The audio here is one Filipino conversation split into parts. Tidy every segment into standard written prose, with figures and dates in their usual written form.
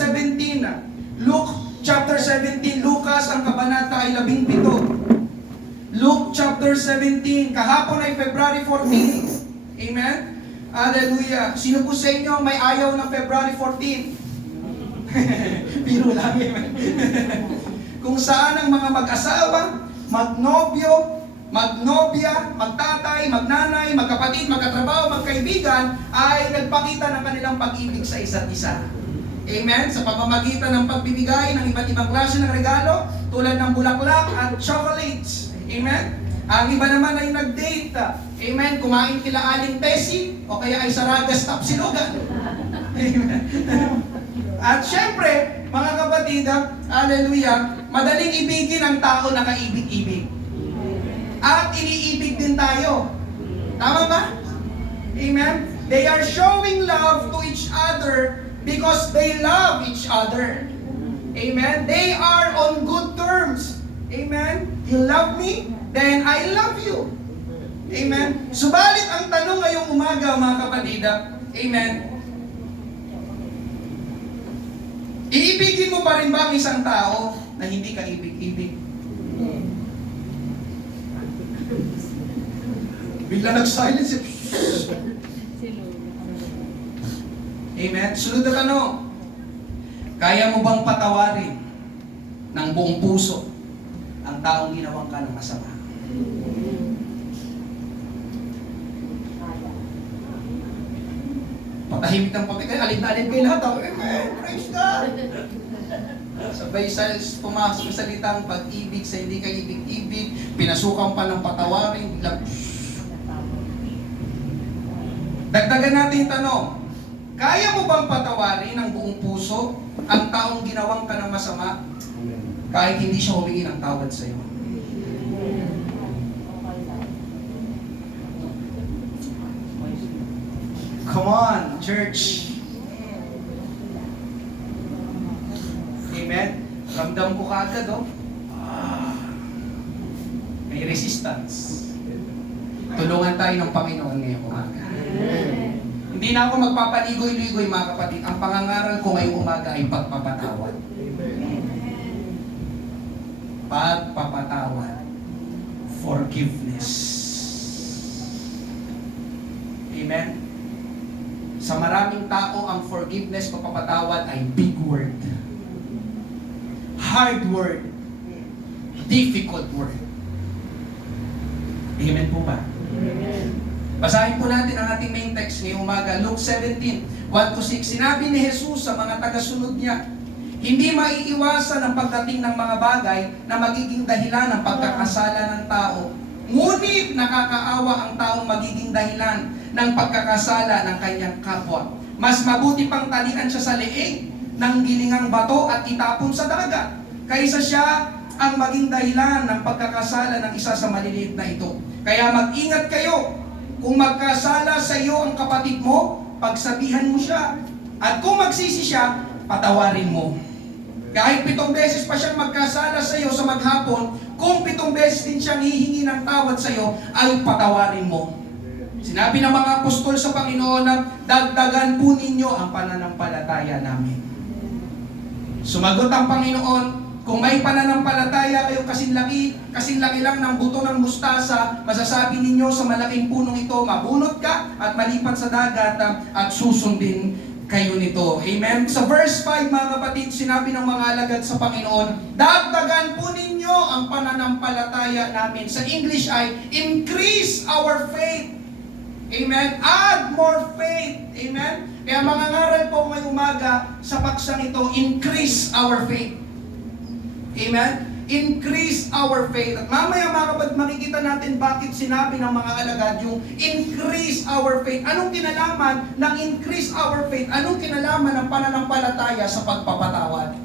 17. Luke chapter 17. Lucas, ang kabanata ay 17. Luke chapter 17. Kahapon ay February 14. Amen? Hallelujah. Sino po sa inyo may ayaw ng February 14? Biro lang. Amen. Kung saan ang mga mag-asawa, magnobyo, magnobya, magtatay, magnanay, magkapatid, magkatrabaho, magkaibigan, ay nagpakita ng kanilang pag-ibig sa isa't isa. Amen? Sa pamamagitan ng pagbibigay ng iba't ibang klase ng regalo, tulad ng bulaklak at chocolates. Amen? Ang iba naman ay nag-date. Amen? Kumain kila Aling Tessie, o kaya ay Saragas Tapsilogan. Amen? At syempre, mga kapatid, hallelujah, madaling ibigin ang tao na kaibig-ibig. At iniibig din tayo. Tama ba? Amen? They are showing love to each other because they love each other. Amen? They are on good terms. Amen? You love me, then I love you. Amen? Subalit ang tanong ngayong umaga, mga kapatid, amen, iibigin mo pa rin ba ang isang tao na hindi ka ibig-ibig? Bigla nag-silence. Amen? Sunod na tanong. Kaya mo bang patawarin ng buong puso ang taong ginawang ka ng masama? Patahimik ng pati kayo, alib na alib kayo lahat. Amen, praise God. Sabay pumasok sa salitang pag-ibig sa hindi ka ibig-ibig, pinasukan pa ng patawarin, biglang dagdagan natin yung tanong, kaya mo bang patawarin ng buong puso ang taong ginawang ka ng masama kahit hindi siya humingi ng tawad sa iyo? Come on, church. Amen? Ramdam ko kaagad, oh. May resistance. Tulungan tayo ng Panginoon ngayong umaga. Hindi na ako magpapaligoy-ligoy, mga kapatid. Ang pangangaral ko ngayong umaga ay pagpapatawad. Pagpapatawad. Forgiveness. Amen? Sa maraming tao, ang forgiveness, pagpapatawad ay big word. Hard word. Difficult word. Amen po ba? Amen. Basahin po natin ang ating main text ngayong umaga, Luke 17, 1-6. Sinabi ni Jesus sa mga tagasunod niya, hindi maiiwasan ang pagdating ng mga bagay na magiging dahilan ng pagkakasala ng tao. Ngunit nakakaawa ang taong magiging dahilan ng pagkakasala ng kanyang kapwa. Mas mabuti pang talian siya sa leeg ng gilingang bato at itapon sa dagat, kaysa siya ang maging dahilan ng pagkakasala ng isa sa maliliit na ito. Kaya mag-ingat kayo. Kung magkasala sa iyo ang kapatid mo, pagsabihan mo siya. At kung magsisi siya, patawarin mo. Kahit 7 beses pa siyang magkasala sa iyo sa maghapon, kung 7 beses din siyang hihingi ng tawad sa iyo, ay patawarin mo. Sinabi ng mga apostol sa Panginoon na dagdagan po ninyo ang pananampalataya namin. Sumagot ang Panginoon, kung may pananampalataya kayo kasing laki lang ng buto ng mustasa, masasabi ninyo sa malaking punong ito, mabunot ka at malipat sa dagat at susundin kayo nito. Amen? Sa verse 5, mga kapatid, sinabi ng mga alagad sa Panginoon, dagdagan po ninyo ang pananampalataya namin. Sa English ay, increase our faith. Amen? Add more faith. Amen? Kaya mga ngaral po ngayong umaga sa paksang ito, increase our faith. Amen? Increase our faith. At mamaya mga kapatid, makikita natin bakit sinabi ng mga alagad yung increase our faith. Anong kinalaman ng increase our faith? Anong kinalaman ng pananampalataya sa pagpapatawad?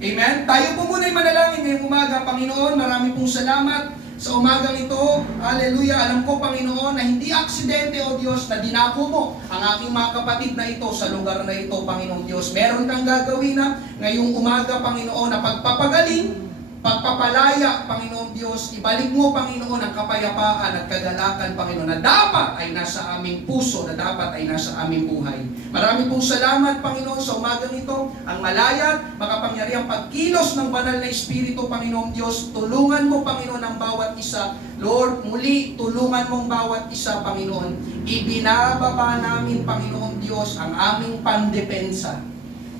Amen? Tayo po muna ay manalangin ngayong umaga. Panginoon, marami pong salamat sa umagang ito. Hallelujah. Alam ko, Panginoon, na hindi aksidente, O Diyos, na dinako mo ang aking mga kapatid na ito sa lugar na ito, Panginoon Diyos. Meron kang gagawin na ngayong umaga, Panginoon, na pagpapagaling pagpapalaya, Panginoon Diyos, ibalik mo, Panginoon, ang kapayapaan at kagalakan, Panginoon, na dapat ay nasa aming puso, na dapat ay nasa aming buhay. Marami pong salamat, Panginoon, sa umagang ito, ang malayat, makapangyarihang pagkilos ng banal na Espiritu, Panginoon Diyos, tulungan mo, Panginoon, ang bawat isa. Lord, muli, tulungan mong bawat isa, Panginoon. Ibinababa namin, Panginoon Diyos, ang aming pandepensa.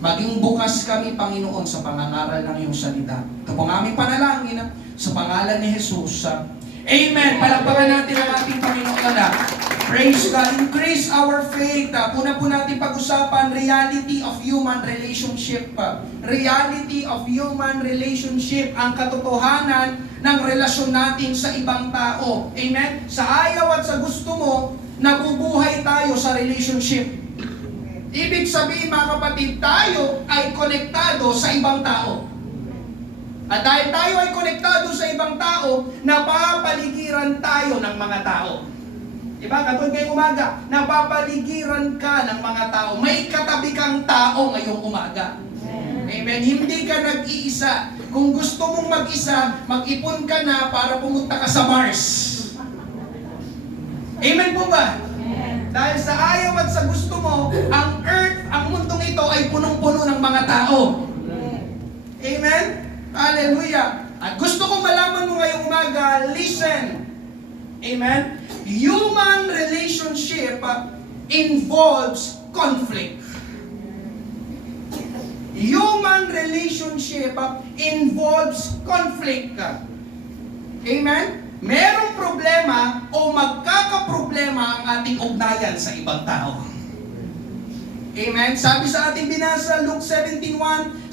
Maging bukas kami, Panginoon, sa pangangaral ng iyong salita. Ito po ang aming panalangin sa pangalan ni Jesus. Amen. Palakpakan natin ang ating Panginoon. Praise God. Increase our faith. Una po natin pag-usapan, reality of human relationship. Reality of human relationship. Ang katotohanan ng relasyon natin sa ibang tao. Amen. Sa ayaw at sa gusto mo, nabubuhay tayo sa relationship. Ibig sabihin, mga kapatid, tayo ay konektado sa ibang tao. At dahil tayo ay konektado sa ibang tao, napapaligiran tayo ng mga tao. Diba? Katulad ngayong umaga, napapaligiran ka ng mga tao. May katabi kang tao ngayong umaga. Amen. Hindi ka nag-iisa. Kung gusto mong mag-isa, mag-ipon ka na para pumunta ka sa Mars. Amen po ba? Dahil sa ayaw at sa gusto mo, ang earth, ang mundong ito ay punong-puno ng mga tao. Amen? Hallelujah. At gusto kong malaman mo ngayong umaga, listen. Amen? Human relationship involves conflict. Human relationship involves conflict. Amen? Merong problema o magkakaproblema ang ating ugnayan sa ibang tao. Amen? Sabi sa ating binasa, Luke 17:1,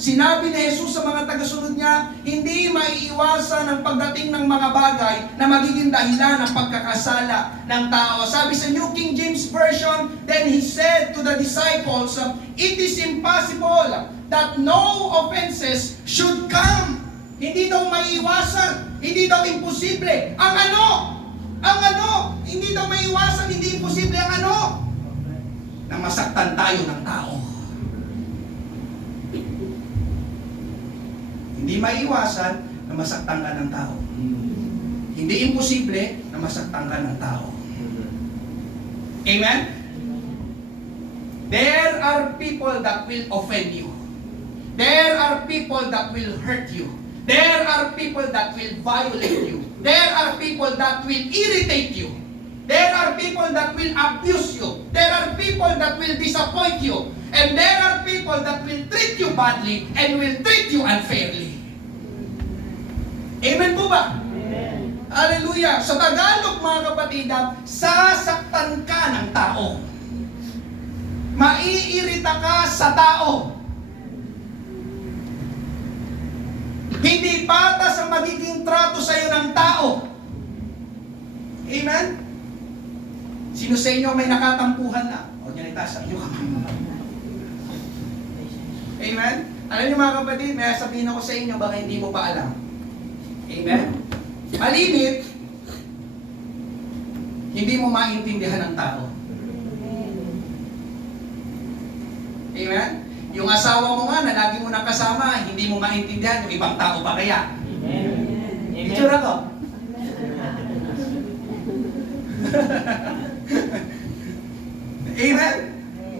sinabi ni Jesus sa mga tagasunod niya, hindi maiiwasan ang pagdating ng mga bagay na magiging dahilan ng pagkakasala ng tao. Sabi sa New King James Version, then He said to the disciples, it is impossible that no offenses should come. Hindi daw maiiwasan, hindi daw imposible. Ang ano, hindi daw maiiwasan, hindi imposible ang ano? Na masaktan tayo ng tao. Hindi maiiwasan na masaktan ka ng tao. Hindi imposible na masaktan ka ng tao. Amen? There are people that will offend you. There are people that will hurt you. There are people that will violate you. There are people that will irritate you. There are people that will abuse you. There are people that will disappoint you. And there are people that will treat you badly and will treat you unfairly. Amen po ba? Amen. Hallelujah. Sa Tagalog, mga kapatid, sasaktan ka ng tao. Maiirita ka sa tao. Hindi patas ang magiging trato sa iyo ng tao. Amen? Sino sa inyo may nakatampuhan na? O yan, itaas ang inyo kamay. Amen? Alam niyo mga kapatid, may sabihin ako sa inyo, baka hindi mo pa alam. Amen? Malimit, hindi mo maintindihan ng tao. Amen? Yung asawa mo nga na lagi mo nang kasama, hindi mo maintindihan yung ibang tao pa kaya. Amen. Itsura ko. Amen?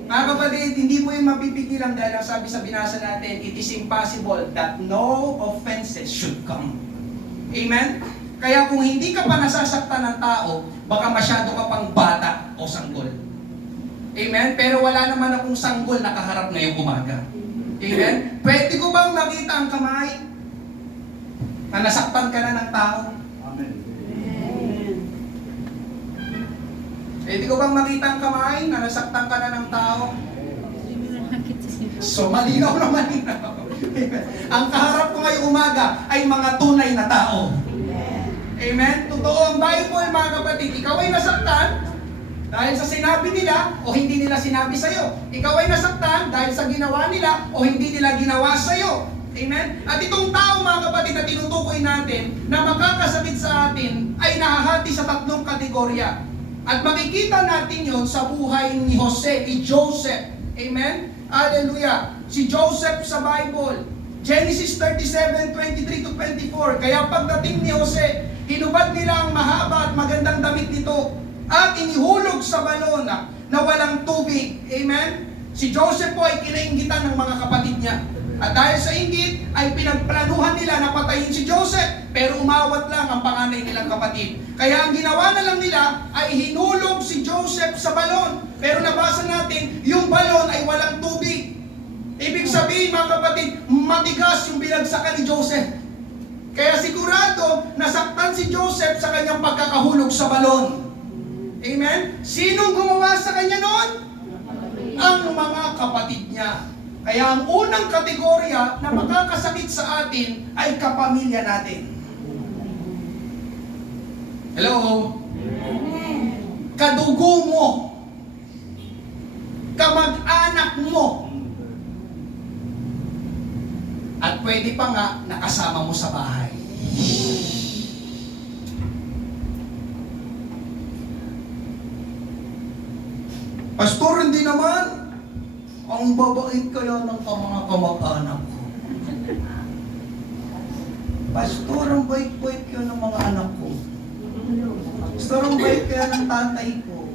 Mga kapatid, hindi mo yung mapipigilan dahil ang sabi sa binasa natin, it is impossible that no offenses should come. Amen? Kaya kung hindi ka pa nasasaktan ng tao, baka masyado ka pang bata o sanggol. Amen? Pero wala naman akong sanggol na kaharap ngayong umaga. Amen? Pwede ko bang makita ang kamay na nasaktan ka na ng tao? Amen. Pwede ko bang makita ang kamay na nasaktan ka na ng tao? So, malinaw na malinaw. Ang kaharap ko ngayong umaga ay mga tunay na tao. Amen? Totoo ang Bible, mga kapatid. Ikaw ay nasaktan dahil sa sinabi nila o hindi nila sinabi sa'yo. Ikaw ay nasaktan dahil sa ginawa nila o hindi nila ginawa sa'yo. Amen? At itong tao, mga kapatid, na tinutukoy natin na makakasakit sa atin ay nahahati sa tatlong kategorya. At makikita natin yon sa buhay ni Jose, ni Joseph. Amen? Hallelujah. Si Joseph sa Bible, Genesis 37:23 to 24. Kaya pagdating ni Jose, hinubad nila ang mahaba at magandang damit nito at inihulog sa balon na walang tubig. Amen? Si Joseph po ay kinainggitan ng mga kapatid niya. At dahil sa inggit, ay pinagplanuhan nila na patayin si Joseph, pero umawat lang ang panganay nilang kapatid. Kaya ang ginawa na lang nila ay hinulog si Joseph sa balon. Pero nabasa natin, yung balon ay walang tubig. Ibig sabihin mga kapatid, matigas yung binagsakan ni Joseph. Kaya sigurado, nasaktan si Joseph sa kanyang pagkakahulog sa balon. Amen? Sinong gumawa sa kanya noon? Ang mga kapatid niya. Kaya ang unang kategorya na makakasakit sa atin ay kapamilya natin. Hello? Kadugo mo. Kamag-anak mo. At pwede pa nga nakasama mo sa bahay. Pastor, hindi naman. Ang babait kaya ng mga kamag-anak ko. Pastor, ang bait-bait kaya ng mga anak ko. Pastor, ang bait kaya ng tatay ko,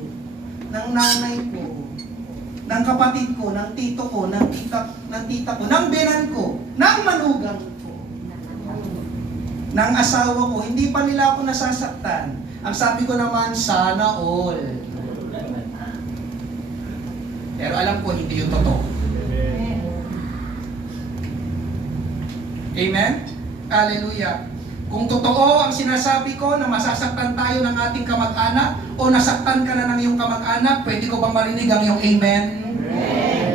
ng nanay ko, ng kapatid ko, ng tito ko, ng tita ko, ng binan ko, ng manugang ko, ng asawa ko. Hindi pa nila ako nasasaktan. Ang sabi ko naman, sana all. Pero alam ko, hindi yung totoo. Amen? Hallelujah. Kung totoo ang sinasabi ko na masasaktan tayo ng ating kamag-anak o nasaktan ka na ng iyong kamag-anak, pwede ko bang marinig ang iyong amen? Amen.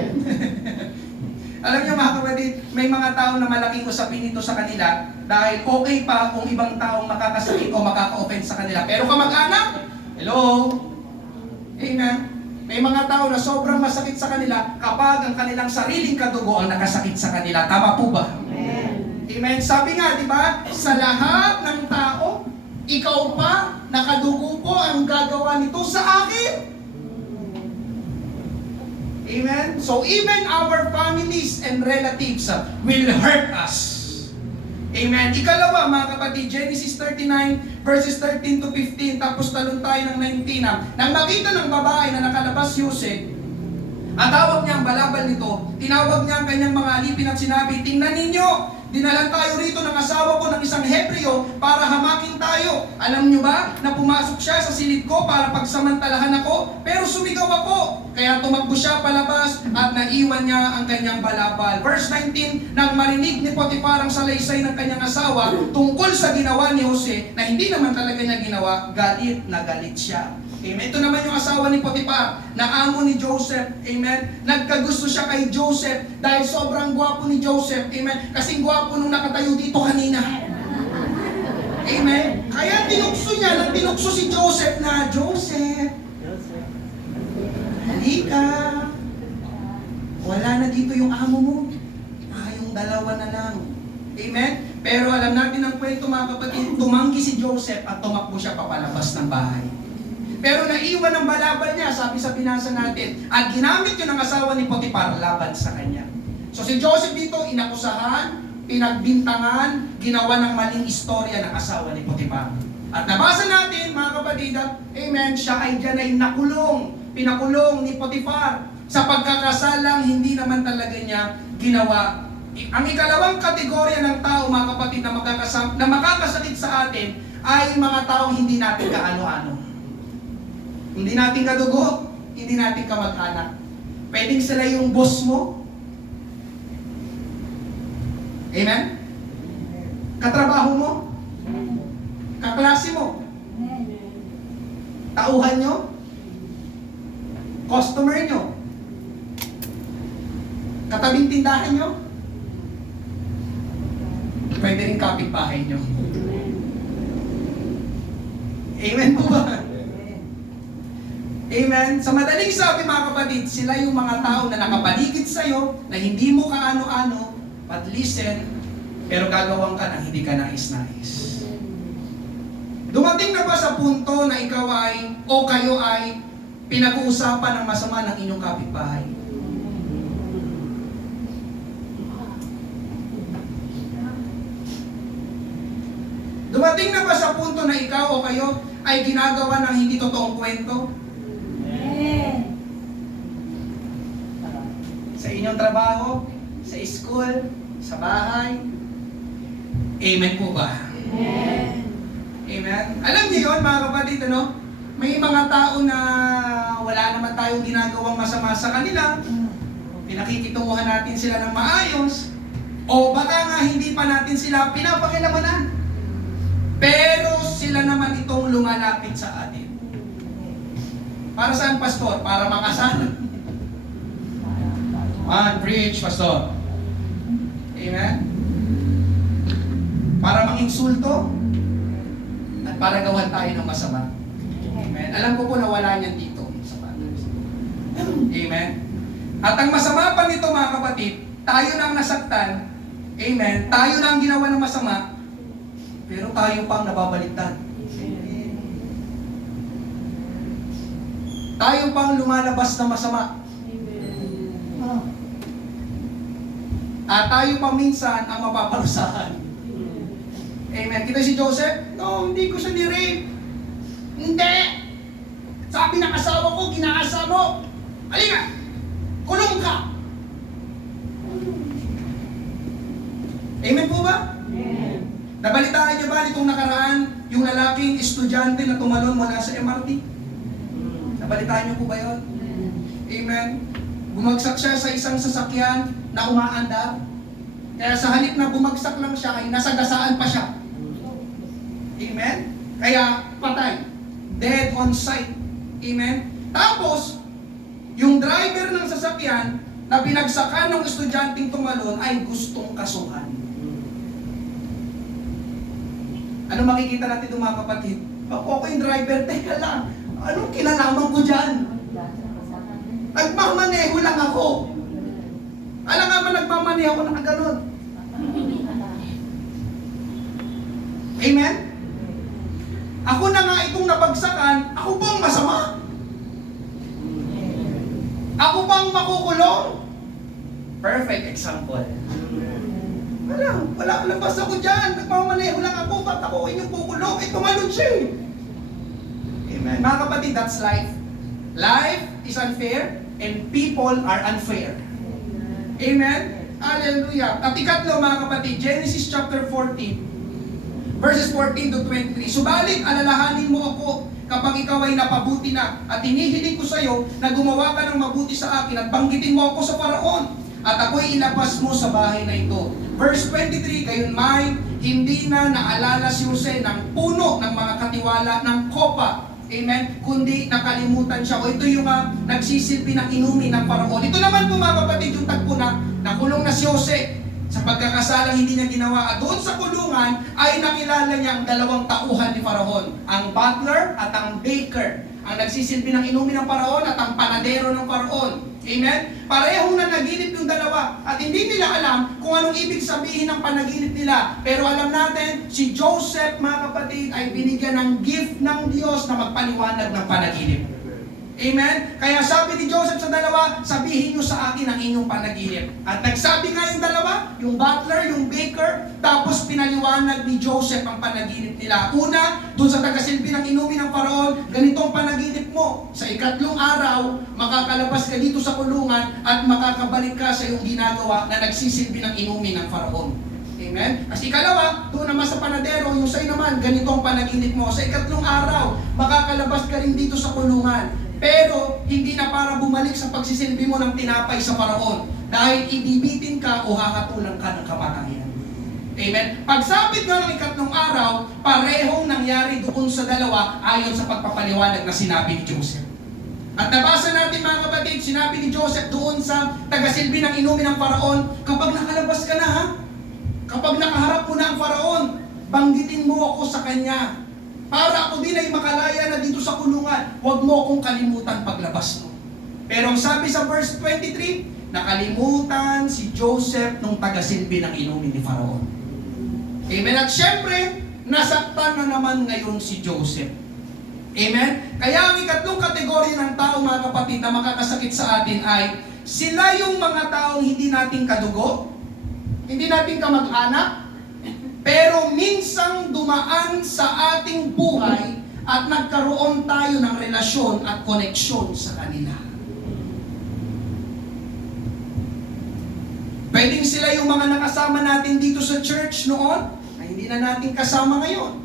Alam niyo mga kapatid, may mga tao na malaking usapin ito sa kanila dahil okay pa kung ibang taong makakasakit o makaka-offend sa kanila. Pero kamag-anak, hello? Amen. May mga tao na sobrang masakit sa kanila kapag ang kanilang sariling kadugo ang nakasakit sa kanila. Tama po ba? Amen. Amen. Sabi nga, di ba? Sa lahat ng tao, ikaw pa, nakadugo ko ang gagawa nito sa akin. Amen. So even our families and relatives will hurt us. Amen. Ikalawa, mga kapatid, Genesis 39, verses 13 to 15, tapos talon tayo ng 19. Nang makita ng babae na nakalabas si Jose, at tawag niya ang balabal nito, tinawag niya ang kanyang mga alipin at sinabi, tingnan ninyo, dinalan tayo rito ng asawa ko ng isang Hebreo para hamakin tayo. Alam niyo ba na pumasok siya sa silid ko para pagsamantalahan ako? Pero sumigaw ako. Kaya tumakbo siya palabas at naiwan niya ang kanyang balabal. Verse 19, nang marinig ni Potifar ang salaysay ng kanyang asawa tungkol sa ginawa ni Jose na hindi naman talaga niya ginawa, galit na galit siya. Amen. Ito naman yung asawa ni Potifar, na amo ni Joseph. Amen. Nagkagusto siya kay Joseph dahil sobrang gwapo ni Joseph. Amen. Kasing gwapo nung nakatayo dito kanina. Amen. Kaya tinukso niya, nang tinukso si Joseph na, Joseph, halika. Wala na dito yung amo mo. Yung dalawa na lang. Amen. Pero alam natin ang kwento mga kapatid, tumanggi si Joseph at tumakbo siya papalabas ng bahay. Pero naiwan ang balabal niya, sabi sa binasa natin, at ginamit yun ng asawa ni Potifar laban sa kanya. So si Joseph dito, inakusahan, pinagbintangan, ginawa ng maling istorya ng asawa ni Potifar. At nabasa natin, mga kapatid, amen, siya ay dyan ay nakulong, pinakulong ni Potifar sa pagkakasalang hindi naman talaga niya ginawa. Ang ikalawang kategorya ng tao, mga kapatid, na makakasakit sa atin ay mga taong hindi natin kaano-ano. Hindi natin kadugo, hindi natin kamag-anak. Pwedeng sila yung boss mo. Amen? Katrabaho mo. Kaklase mo. Tauhan nyo. Customer nyo. Katabing tindahan nyo. Pwede rin kapitbahay nyo. Amen po ba? Amen? Sa madaling sabi mga kapatid, sila yung mga tao na nakapaligid sa'yo, na hindi mo kaano-ano, but listen, pero gagawin ka na hindi ka nais-nais. Dumating na ba sa punto na ikaw ay, o kayo ay, pinag-uusapan ng masama ng inyong kapitbahay? Dumating na ba sa punto na ikaw o kayo ay ginagawa ng hindi totoong kwento? Sa inyong trabaho, sa school, sa bahay? Amen po ba? Amen? Alam niyo yun mga kapatid, ano? May mga tao na wala naman tayong ginagawang masama sa kanila. Pinakikitunguhan natin sila ng maayos. O baka nga hindi pa natin sila pinapakilamanan. Pero sila naman itong lumalapit sa atin. Para saan, pastor? Para makasal. Preach, pastor. Amen? Para manginsulto at para gawan tayo ng masama. Amen? Alam ko po na wala niyan dito sa Fathers. Amen? At ang masama pa nito mga kapatid, tayo nang nasaktan. Amen? Tayo na ang ginawa ng masama, pero tayo pang nababaliktad. Tayo pang lumalabas na masama. At tayo pa minsan ang mapaparusahan. Amen. Kita si Joseph? No, hindi ko siya ni-rape. Hindi! Sabi ng asawa ko, ginaasa mo. Halika! Kulong ka! Amen po ba? Amen. Nabalitaan niyo ba nitong nakaraan yung lalaking estudyante na tumalon mula sa MRT? Nabalitaan niyo po ba yun? Amen. Bumagsak siya sa isang sasakyan na umaandar. Kaya sa halip na bumagsak lang siya, ay nasagasaan pa siya. Amen? Kaya patay. Dead on sight. Amen? Tapos, yung driver ng sasakyan na binagsakan ng estudyanteng tumalon ay gustong kasuhan. Ano makikita natin mga kapatid? Ako yung driver, teka lang. Anong kinalaman ko dyan? Nagmamaneho lang ako. Alam nga ba nagmamaneho ako ng ganon? Amen? Ako na nga itong nabagsakan, ako bang masama? Ako bang makukulong? Perfect example. Wala labas ako dyan. Nagmamaneho lang ako, ba't ako inyong kukulong? Tumalon siya eh. Amen. Mga kapatid, that's life. Life is unfair and people are unfair. Amen? Hallelujah. At ikatlo mga kapatid, Genesis chapter 14, verses 14 to 23. Subalit, alalahanin mo ako kapag ikaw ay napabuti na at hinihiling ko sa iyo na gumawa ka ng mabuti sa akin at banggitin mo ako sa Faraon at ako'y ilabas mo sa bahay na ito. Verse 23, gayon may hindi na naalala si Jose ng puno ng mga katiwala ng kopa. Amen? Kundi nakalimutan siya. O ito yung nagsisilbi ng inumin ng Faraon. Ito naman po mga kapatid yung tagpo na nakulong na si Jose sa pagkakasalang hindi niya ginawa. At doon sa kulungan ay nakilala niya ang dalawang tauhan ni Faraon. Ang butler at ang baker. Ang nagsisilbi ng inumin ng Faraon at ang panadero ng Faraon. Amen? Parehong na naginip yung dalawa. At hindi nila alam kung anong ibig sabihin ng panaginip nila. Pero alam natin, si Joseph, mga kapatid, ay binigyan ng gift ng Diyos na magpaliwanag ng panaginip. Amen? Kaya sabi ni Joseph sa dalawa, sabihin nyo sa akin ang inyong panaginip. At nagsabi nga yung dalawa, yung butler, yung baker, tapos pinaliwanag ni Joseph ang panaginip nila. Una, dun sa tagasilbi ng inumin ng Faraon, ganitong panaginip mo. Sa ikatlong araw, makakalabas ka dito sa kulungan at makakabalik ka sa iyong ginagawa na nagsisilbi ng inumin ng Faraon. Amen? Kasi ikalawa, doon naman sa panadero, yung sa'yo naman, ganitong panaginip mo. Sa ikatlong araw, makakalabas ka rin dito sa kulungan. Pero, hindi na para bumalik sa pagsisilbi mo ng tinapay sa Faraon. Dahil ibibitin ka o hahatulan ka ng kamatayan. Amen? Pagsapit nga ng ikatlong araw, parehong nangyari doon sa dalawa ayon sa pagpapaliwanag na sinabi ni Joseph. At nabasa natin mga kapatid, sinabi ni Joseph doon sa tagasilbi ng inumin ng Faraon, kapag nakalabas ka na ha, kapag nakaharap mo na ang Faraon, banggitin mo ako sa kanya. Para ako din ay makalaya na dito sa kulungan. Huwag mo akong kalimutan paglabas mo. Pero ang sabi sa verse 23, nakalimutan si Joseph nung tagasilbi ng inumin ni Faraon. Amen? At syempre, nasaktan na naman ngayon si Joseph. Amen? Kaya ang ikatlong kategory ng tao mga kapatid na makakasakit sa atin ay sila yung mga taong hindi nating kadugo, hindi nating kamag-anak, Pero minsang dumaan sa ating buhay at nagkaroon tayo ng relasyon at koneksyon sa kanila. Pwedeng sila yung mga nakasama natin dito sa church noon, na hindi na natin kasama ngayon.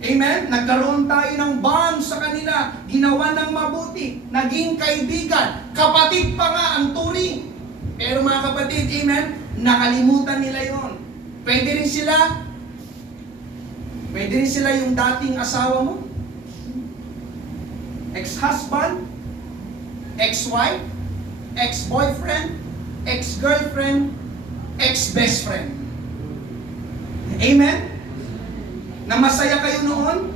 Amen? Nagkaroon tayo ng bond sa kanila, ginawa ng mabuti, naging kaibigan, kapatid pa nga ang turing. Pero mga kapatid, amen, nakalimutan nila yon. Pwede rin sila yung dating asawa mo, ex-husband, ex-wife, ex-boyfriend, ex-girlfriend, ex-best friend. Amen? Na masaya kayo noon,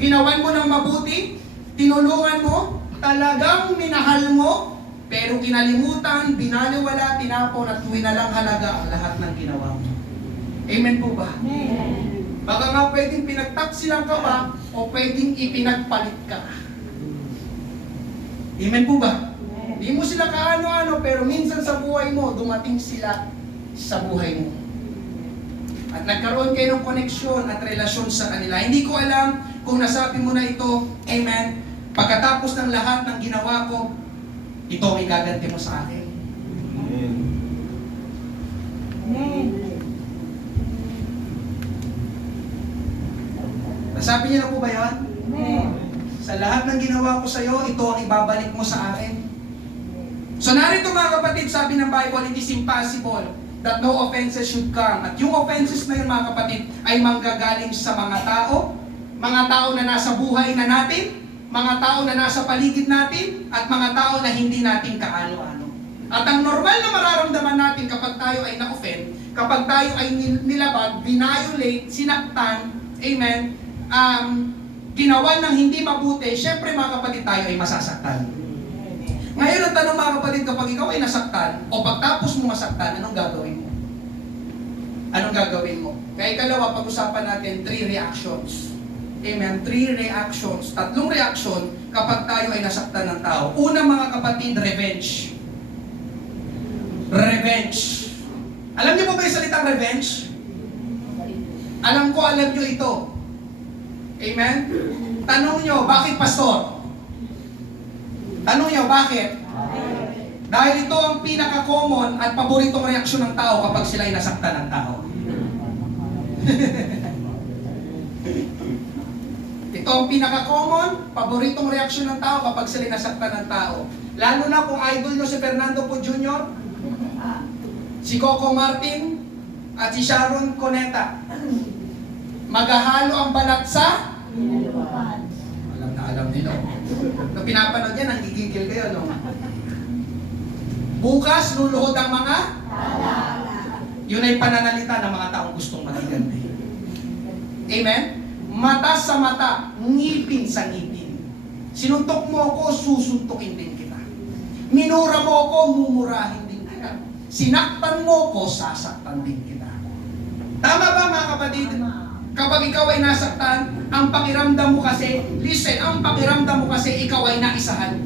ginawan mo ng mabuti, tinulungan mo, talagang minahal mo, pero kinalimutan, binaliwala, tinapon at winalang halaga ang lahat ng ginawa mo. Amen po ba? Amen. Baka nga pwedeng pinagtaksilan ka pa o pwedeng ipinagpalit ka. Amen po ba? Hindi mo sila kaano-ano, pero minsan sa buhay mo, dumating sila sa buhay mo. At nagkaroon kayo ng koneksyon at relasyon sa kanila. Hindi ko alam kung nasabi mo na ito, amen, pagkatapos ng lahat ng ginawa ko, ito ang igaganti mo sa akin. Amen. Amen. Nasabi niyo na po ba yan? Amen. Sa lahat ng ginawa ko sa iyo, ito ang ibabalik mo sa akin. So narito mga kapatid, sabi ng Bible, it is impossible that no offenses should come. At yung offenses na yun mga kapatid, ay manggagaling sa mga tao na nasa buhay na natin, mga tao na nasa paligid natin, at mga tao na hindi natin kaano-ano. At ang normal na mararamdaman natin kapag tayo ay na-offend, kapag tayo ay nilabag, violate, sinaktan, amen, ginawa ng hindi mabuti, syempre mga kapatid tayo ay masasaktan. Ngayon ang tanong mga kapatid, kapag ikaw ay nasaktan, o pagtapos mo masaktan, anong gagawin mo? Anong gagawin mo? Kaya ikalawa, pag-usapan natin, 3 reactions. Amen? 3 reactions. 3 reaction kapag tayo ay nasaktan ng tao. Una mga kapatid, revenge. Revenge. Alam niyo po ba yung salitang revenge? Alam niyo ito. Amen? Tanong niyo, bakit pastor? Tanong niyo, bakit? Dahil ito ang pinaka-common at paboritong reaksyon ng tao kapag sila ay nasaktan ng tao. Ito ang pinaka-common, paboritong reaksyon ng tao kapag sila ay nasaktan ng tao. Lalo na kung idol nyo si Fernando Po Jr., si Coco Martin, at si Sharon Cuneta. Maghahalo ang balat sa alam na alam nila. Nung pinapanood yan, nanggigigil kayo, no? Bukas, luluhod ang mga yun ay pananalita ng mga taong gustong magiganti. Amen? Mata sa mata, ngipin sa ngipin. Sinuntok mo ako, susuntukin din kita. Minura mo ako, mumurahin din kita. Sinaktan mo ako, sasaktan din kita. Tama ba mga kapatid? Kapag ikaw ay nasaktan, ang pakiramdam mo kasi, listen, ang pakiramdam mo kasi ikaw ay naisahan.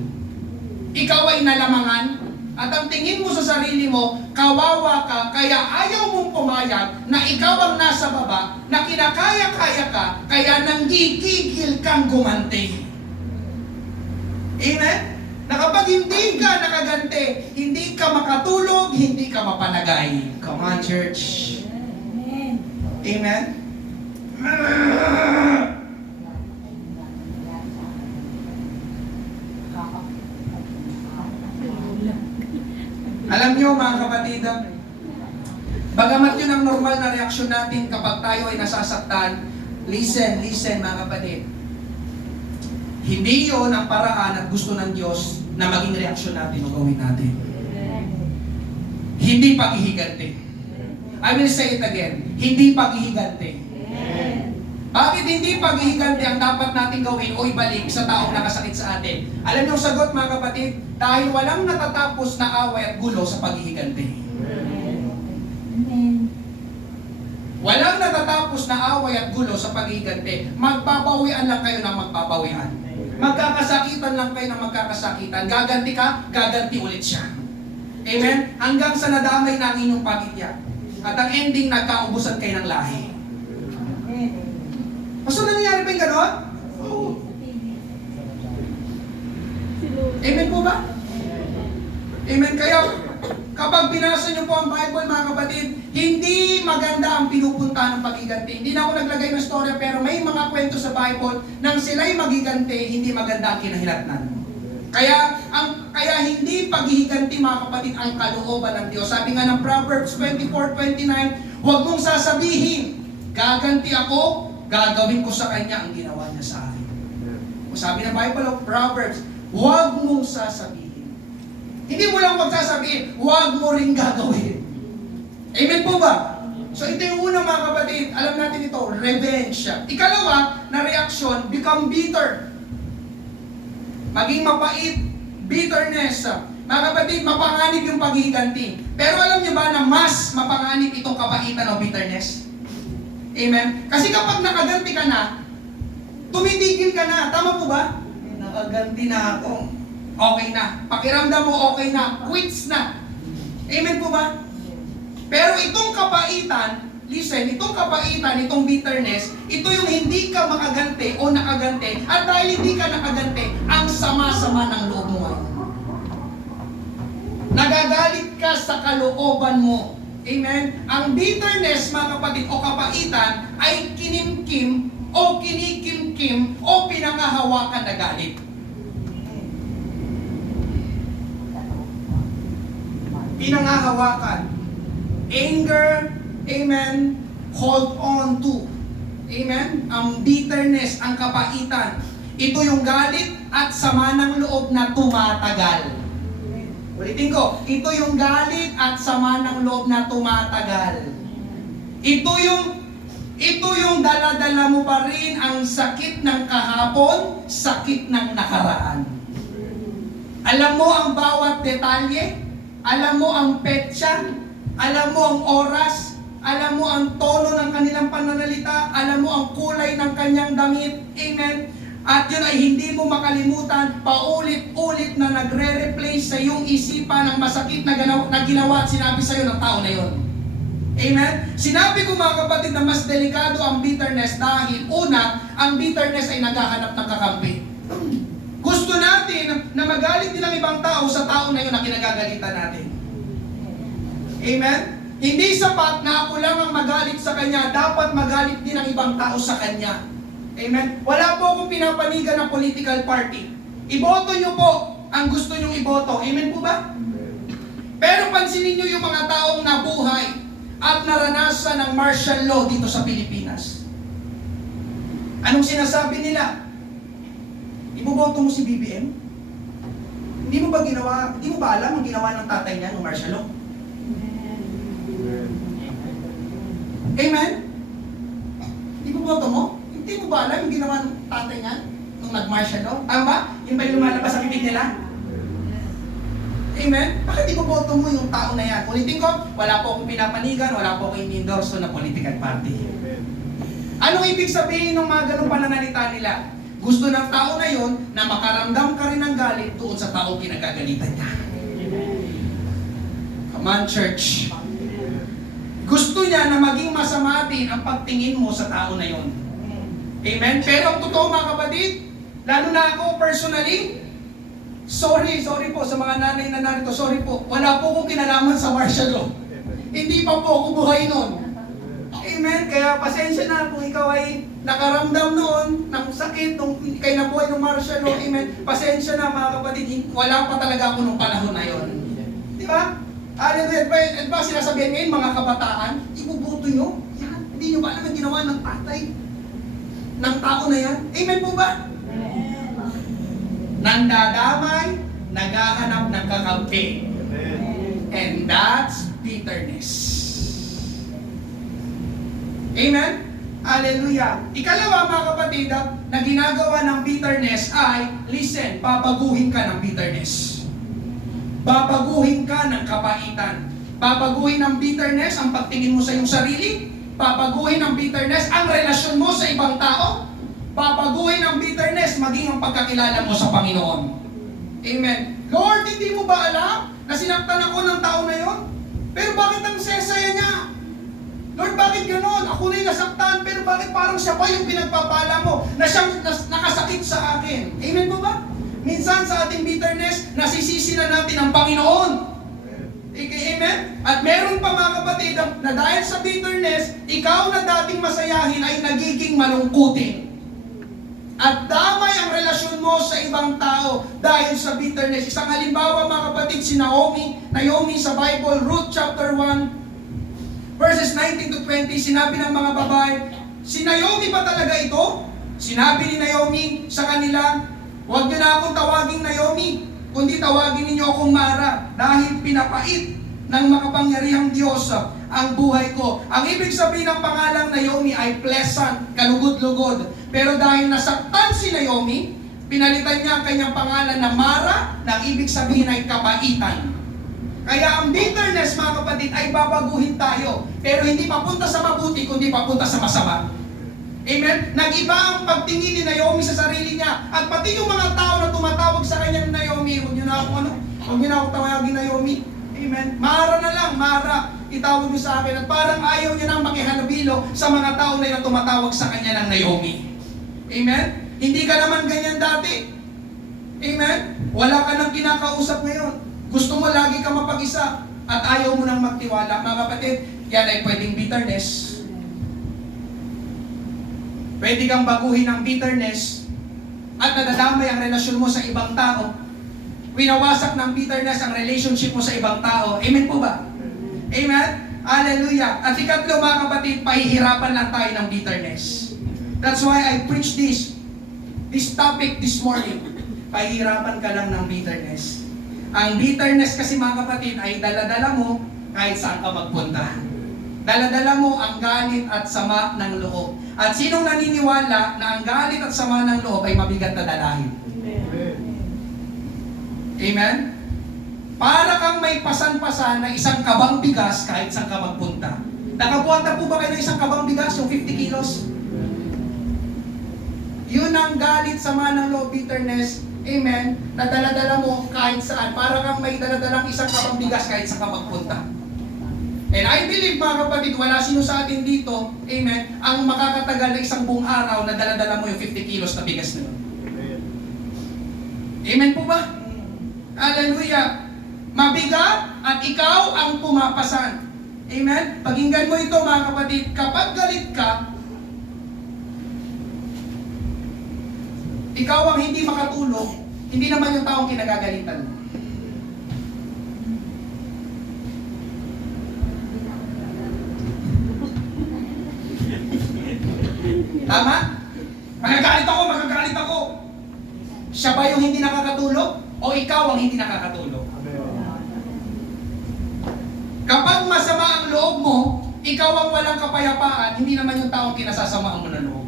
Ikaw ay nalamangan. At ang tingin mo sa sarili mo, kawawa ka, kaya ayaw mong pumayag na ikaw ang nasa baba, na kinakaya-kaya ka, kaya nanggigigil kang gumanti. Amen? Na kapag hindi ka nakaganti, hindi ka makatulog, hindi ka mapanagay. Come on, church. Amen. Amen? Alam niyo mga kapatid, bagamat yun ang normal na reaksyon natin kapag tayo ay nasasaktan, listen mga kapatid. Hindi yun ang paraan at gusto ng Diyos na maging reaksyon natin o gawin natin. Hindi paghihiganti. I will say it again, hindi paghihiganti. Bakit hindi paghihiganti ang dapat natin gawin o ibalik sa taong nakasakit sa atin? Alam niyo ang sagot mga kapatid, dahil walang natatapos na away at gulo sa paghihiganti. Amen. Walang natatapos na away at gulo sa paghihiganti. Magpapawian lang kayo ng magpapawian. Magkakasakitan lang kayo ng magkakasakitan. Gaganti ka, gaganti ulit siya. Amen? Hanggang sa nadamay na ang inyong pamilya. At ang ending, nagkaubusan kayo ng lahi. Pastor, nangyayari ba yung gano'n? Oo. Amen po ba? Amen. Kaya, kapag binasa niyo po ang Bible, mga kapatid, hindi maganda ang pinupunta ng pagiganti. Hindi na ako naglagay ng storya, pero may mga kwento sa Bible nang sila'y magiganti, hindi maganda ang kinahilatnan. Kaya hindi paghihiganti, mga kapatid, ang kalooban ng Diyos. Sabi nga ng Proverbs 24:29, huwag mong sasabihin, gaganti ako, gagawin ko sa kanya ang ginawa niya sa akin. O sabi ng Bible of Proverbs, huwag mong sasabihin. Hindi mo lang magsasabihin, huwag mo rin gagawin. Amen po ba? So ito yung una, mga kapatid, alam natin ito, revenge. Ikalawa na reaction, become bitter. Maging mapait, bitterness. Mga kapatid, mapanganib yung paghihiganti. Pero alam niyo ba na mas mapanganib itong kapaitan o bitterness? Amen? Kasi kapag nakaganti ka na, tumitigil ka na. Tama po ba? Nakaganti na ako. Okay na. Pakiramdam mo okay na. Quits na. Amen po ba? Pero itong kapaitan, listen, itong kapaitan, itong bitterness, ito yung hindi ka makaganti o nakaganti. At dahil hindi ka nakaganti, ang sama-sama ng loob mo ngayon. Nagagalit ka sa kalooban mo. Amen? Ang bitterness, mga kapatid, o kapaitan, ay kinimkim o kinikimkim o pinangahawakan na galit. Pinangahawakan. Anger, amen, hold on to. Amen? Ang bitterness, ang kapaitan. Ito yung galit at sama ng loob na tumatagal. Ulitin ko, ito yung galit at sama ng loob na tumatagal. Ito yung dala-dala mo pa rin ang sakit ng kahapon, sakit ng nakaraan. Alam mo ang bawat detalye, alam mo ang petsa, alam mo ang oras, alam mo ang tono ng kanilang pananalita, alam mo ang kulay ng kanyang damit. Amen? At yun ay hindi mo makalimutan, paulit-ulit na nagre-replay sa iyong isipan ang masakit na ginawa at sinabi sa iyo ng tao na yun. Amen? Sinabi ko, mga kapatid, na mas delikado ang bitterness dahil una, ang bitterness ay naghahanap ng kakampi. Gusto natin na magalit din ang ibang tao sa tao na yun na kinagagalitan natin. Amen? Hindi sapat na ako lang ang magalit sa kanya, dapat magalit din ang ibang tao sa kanya. Amen? Wala po akong pinapanigan ng political party. Iboto nyo po ang gusto nyong iboto. Amen po ba? Pero pansinin nyo yung mga taong nabuhay at naranasan ng martial law dito sa Pilipinas. Anong sinasabi nila? Iboboto mo si BBM? Hindi mo ba alam ang ginawa ng tatay niya ng martial law? Amen? Iboboto mo? Hindi mo ba alam yung ginawa ng tatay niya nung nag-martial law? Tama ba? Yung ba yung lumalabas sa bibig nila? Amen? Bakit iboboto mo yung tao na yan? Ulitin ko, wala po akong pinapanigan, wala po akong endorso na political party. Anong ibig sabihin ng mga ganong pananalita nila? Gusto ng tao na yon na makaramdam ka rin ng galit doon sa taong kinagagalitan niya. Come on, church. Gusto niya na maging masama din ang pagtingin mo sa tao na yon. Amen? Pero ang totoo, mga kapatid, lalo na ako personally, sorry po sa mga nanay na narito, sorry po, wala po akong kinalaman sa martial law. Hindi pa po ako buhay noon. Amen? Kaya pasensya na kung ikaw ay nakaramdam noon ng sakit, nung ikay nabuhay ng martial law. Amen? Pasensya na, mga kapatid, wala pa talaga ako nung panahon na yon. Di ba? At ba sinasabihan ngayon, mga kabataan, ibubuto nyo? Yan. Hindi nyo ba alam ang ginawa ng tatay ng tao na yan? Amen po ba? Nandadamay, naghahanap ng kakampi. And that's bitterness. Amen? Hallelujah. Ikalawa, mga kapatid, na ginagawa ng bitterness ay, listen, babaguhin ka ng bitterness. Babaguhin ka ng kapaitan. Babaguhin ng bitterness ang pagtingin mo sa iyong sarili. Babaguhin ng bitterness ang relasyon mo sa ibang tao. Babaguhin ng bitterness maging ang pagkakilala mo sa Panginoon. Amen. Lord, hindi mo ba alam na sinaktan ako ng tao na yon? Pero bakit ang sesaya niya? Lord, bakit gano'n? ako na yung nasaktan, pero bakit parang siya pa yung pinagpapala mo, na siyang nakasakit sa akin? Amen po ba? Minsan sa ating bitterness, nasisisi na natin ang Panginoon. Amen? At meron pa mga kapatid na dahil sa bitterness, ikaw na dating masayahin ay nagiging malungkutin. At damay ang relasyon mo sa ibang tao dahil sa bitterness. Isang halimbawa mga kapatid, si Naomi sa Bible, Ruth chapter 1, verses 19 to 20, sinabi ng mga babae, si Naomi ba talaga ito? Sinabi ni Naomi sa kanila, huwag niyo na akong tawaging Naomi, kundi tawagin ninyo akong Mara, dahil pinapait ng makapangyarihang Diyos ang buhay ko. Ang ibig sabihin ng pangalang Naomi ay pleasant, kalugod-lugod. Pero dahil nasaktan si Naomi, pinalitan niya ang kanyang pangalan na Mara, na ang ibig sabihin ay kabaitan. Kaya ang bitterness, mga kapatid, ay babaguhin tayo. Pero hindi papunta sa mabuti, kundi papunta sa masama. Amen? Nag-iba ang pagtingin ni Naomi sa sarili niya. At pati yung mga tao na tumatawag sa kanya ni Naomi, huwag niyo na ako tawagin Naomi. Amen? Mara na lang, Mara, itawag niyo sa akin. At parang ayaw niya nang makihalubilo sa mga tao na tumatawag sa kanya ng Naomi. Amen? Hindi ka naman ganyan dati. Amen? Wala ka nang kinakausap ngayon. Gusto mo lagi ka mapag-isa at ayaw mo nang magtiwala. Mga kapatid, yan ay pwedeng bitterness. Pwede kang baguhin ang bitterness at nadadamay ang relasyon mo sa ibang tao. Winawasak ng bitterness ang relationship mo sa ibang tao. Amen po ba? Amen? Hallelujah. At ikatlo mga kapatid, pahihirapan lang tayo ng bitterness. That's why I preach this topic this morning. Pahihirapan ka lang ng bitterness. Ang bitterness kasi mga kapatid ay daladala mo kahit saan ka magpunta. Daladala mo ang galit at sama ng loob. At sinong naniniwala na ang galit at sama ng loob ay mabigat na dalahin? Amen? Amen? Para kang may pasan-pasan na isang kabang bigas kahit saan ka magpunta. Nakabuhat na po ba kayo ng isang kabang bigas, yung 50 kilos? Yun ang galit, sama ng loob, bitterness. Amen? Na dala-dala mo kahit saan. Para kang may dala-dalang isang kabang bigas kahit saan ka magpunta. And I believe mga kapatid, wala sino sa atin dito, amen, ang makakatagal na isang buong araw na dala-dala mo yung 50 kilos na bigas na yun. Amen po ba? Hallelujah. Mabigat at ikaw ang pumapasan. Amen? Pakinggan mo ito mga kapatid, kapag galit ka, ikaw ang hindi makatulog, hindi naman yung taong kinagagalitan mo. Tama? Magagalit ako. Siya ba yung hindi nakakatulog? O ikaw ang hindi nakakatulog? Kapag masama ang loob mo, ikaw ang walang kapayapaan, hindi naman yung taong kinasasamaan mo ng loob.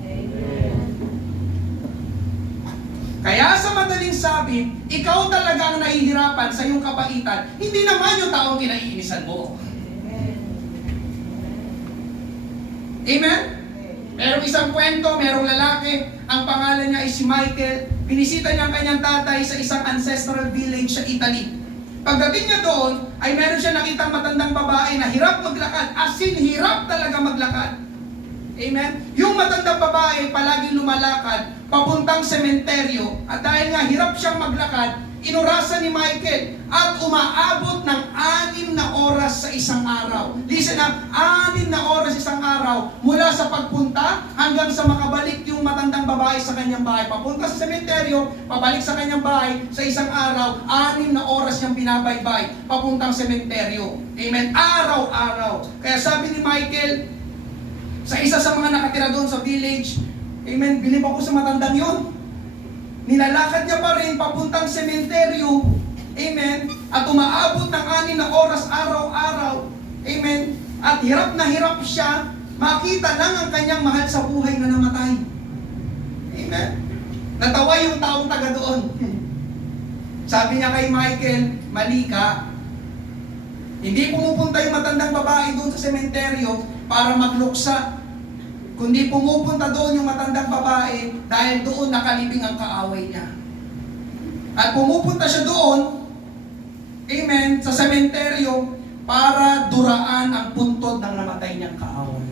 Kaya sa madaling sabi, ikaw talaga ang nahihirapan sa iyong kabaitan, hindi naman yung taong kinaiinisan mo. Amen? Merong isang kwento, merong lalaki, ang pangalan niya ay si Michael. Binisita niya ang kanyang tatay sa isang ancestral village sa Italy. Pagdating niya doon, ay meron siya nakitang matandang babae na hirap maglakad, as in hirap talaga maglakad. Amen? Yung matandang babae palaging lumalakad papuntang sementeryo at dahil nga hirap siyang maglakad, inurasan ni Michael at umaabot ng 6 na oras sa isang araw. Listen na, 6 na oras isang araw mula sa pagpunta hanggang sa makabalik yung matandang babae sa kanyang bahay. Papunta sa sementeryo, pabalik sa kanyang bahay sa isang araw, 6 na oras niyang binabaybay papuntang sementeryo. Amen? Araw-araw. Kaya sabi ni Michael, sa isa sa mga nakatira doon sa village, amen, bilib ako sa matandang yun. Nilalakad niya pa rin papuntang sementeryo, amen, at umaabot ng 6 na oras araw-araw, amen, at hirap na hirap siya, makita lang ang kanyang mahal sa buhay na namatay. Amen. Natawa yung taong taga doon. Sabi niya kay Michael, mali ka. Hindi pumupunta yung matandang babae doon sa sementeryo para magluksa, kundi pumupunta doon yung matandang babae dahil doon nakalibing ang kaaway niya. At pumupunta siya doon, amen, sa sementeryo para duraan ang puntod ng namatay niyang kaaway.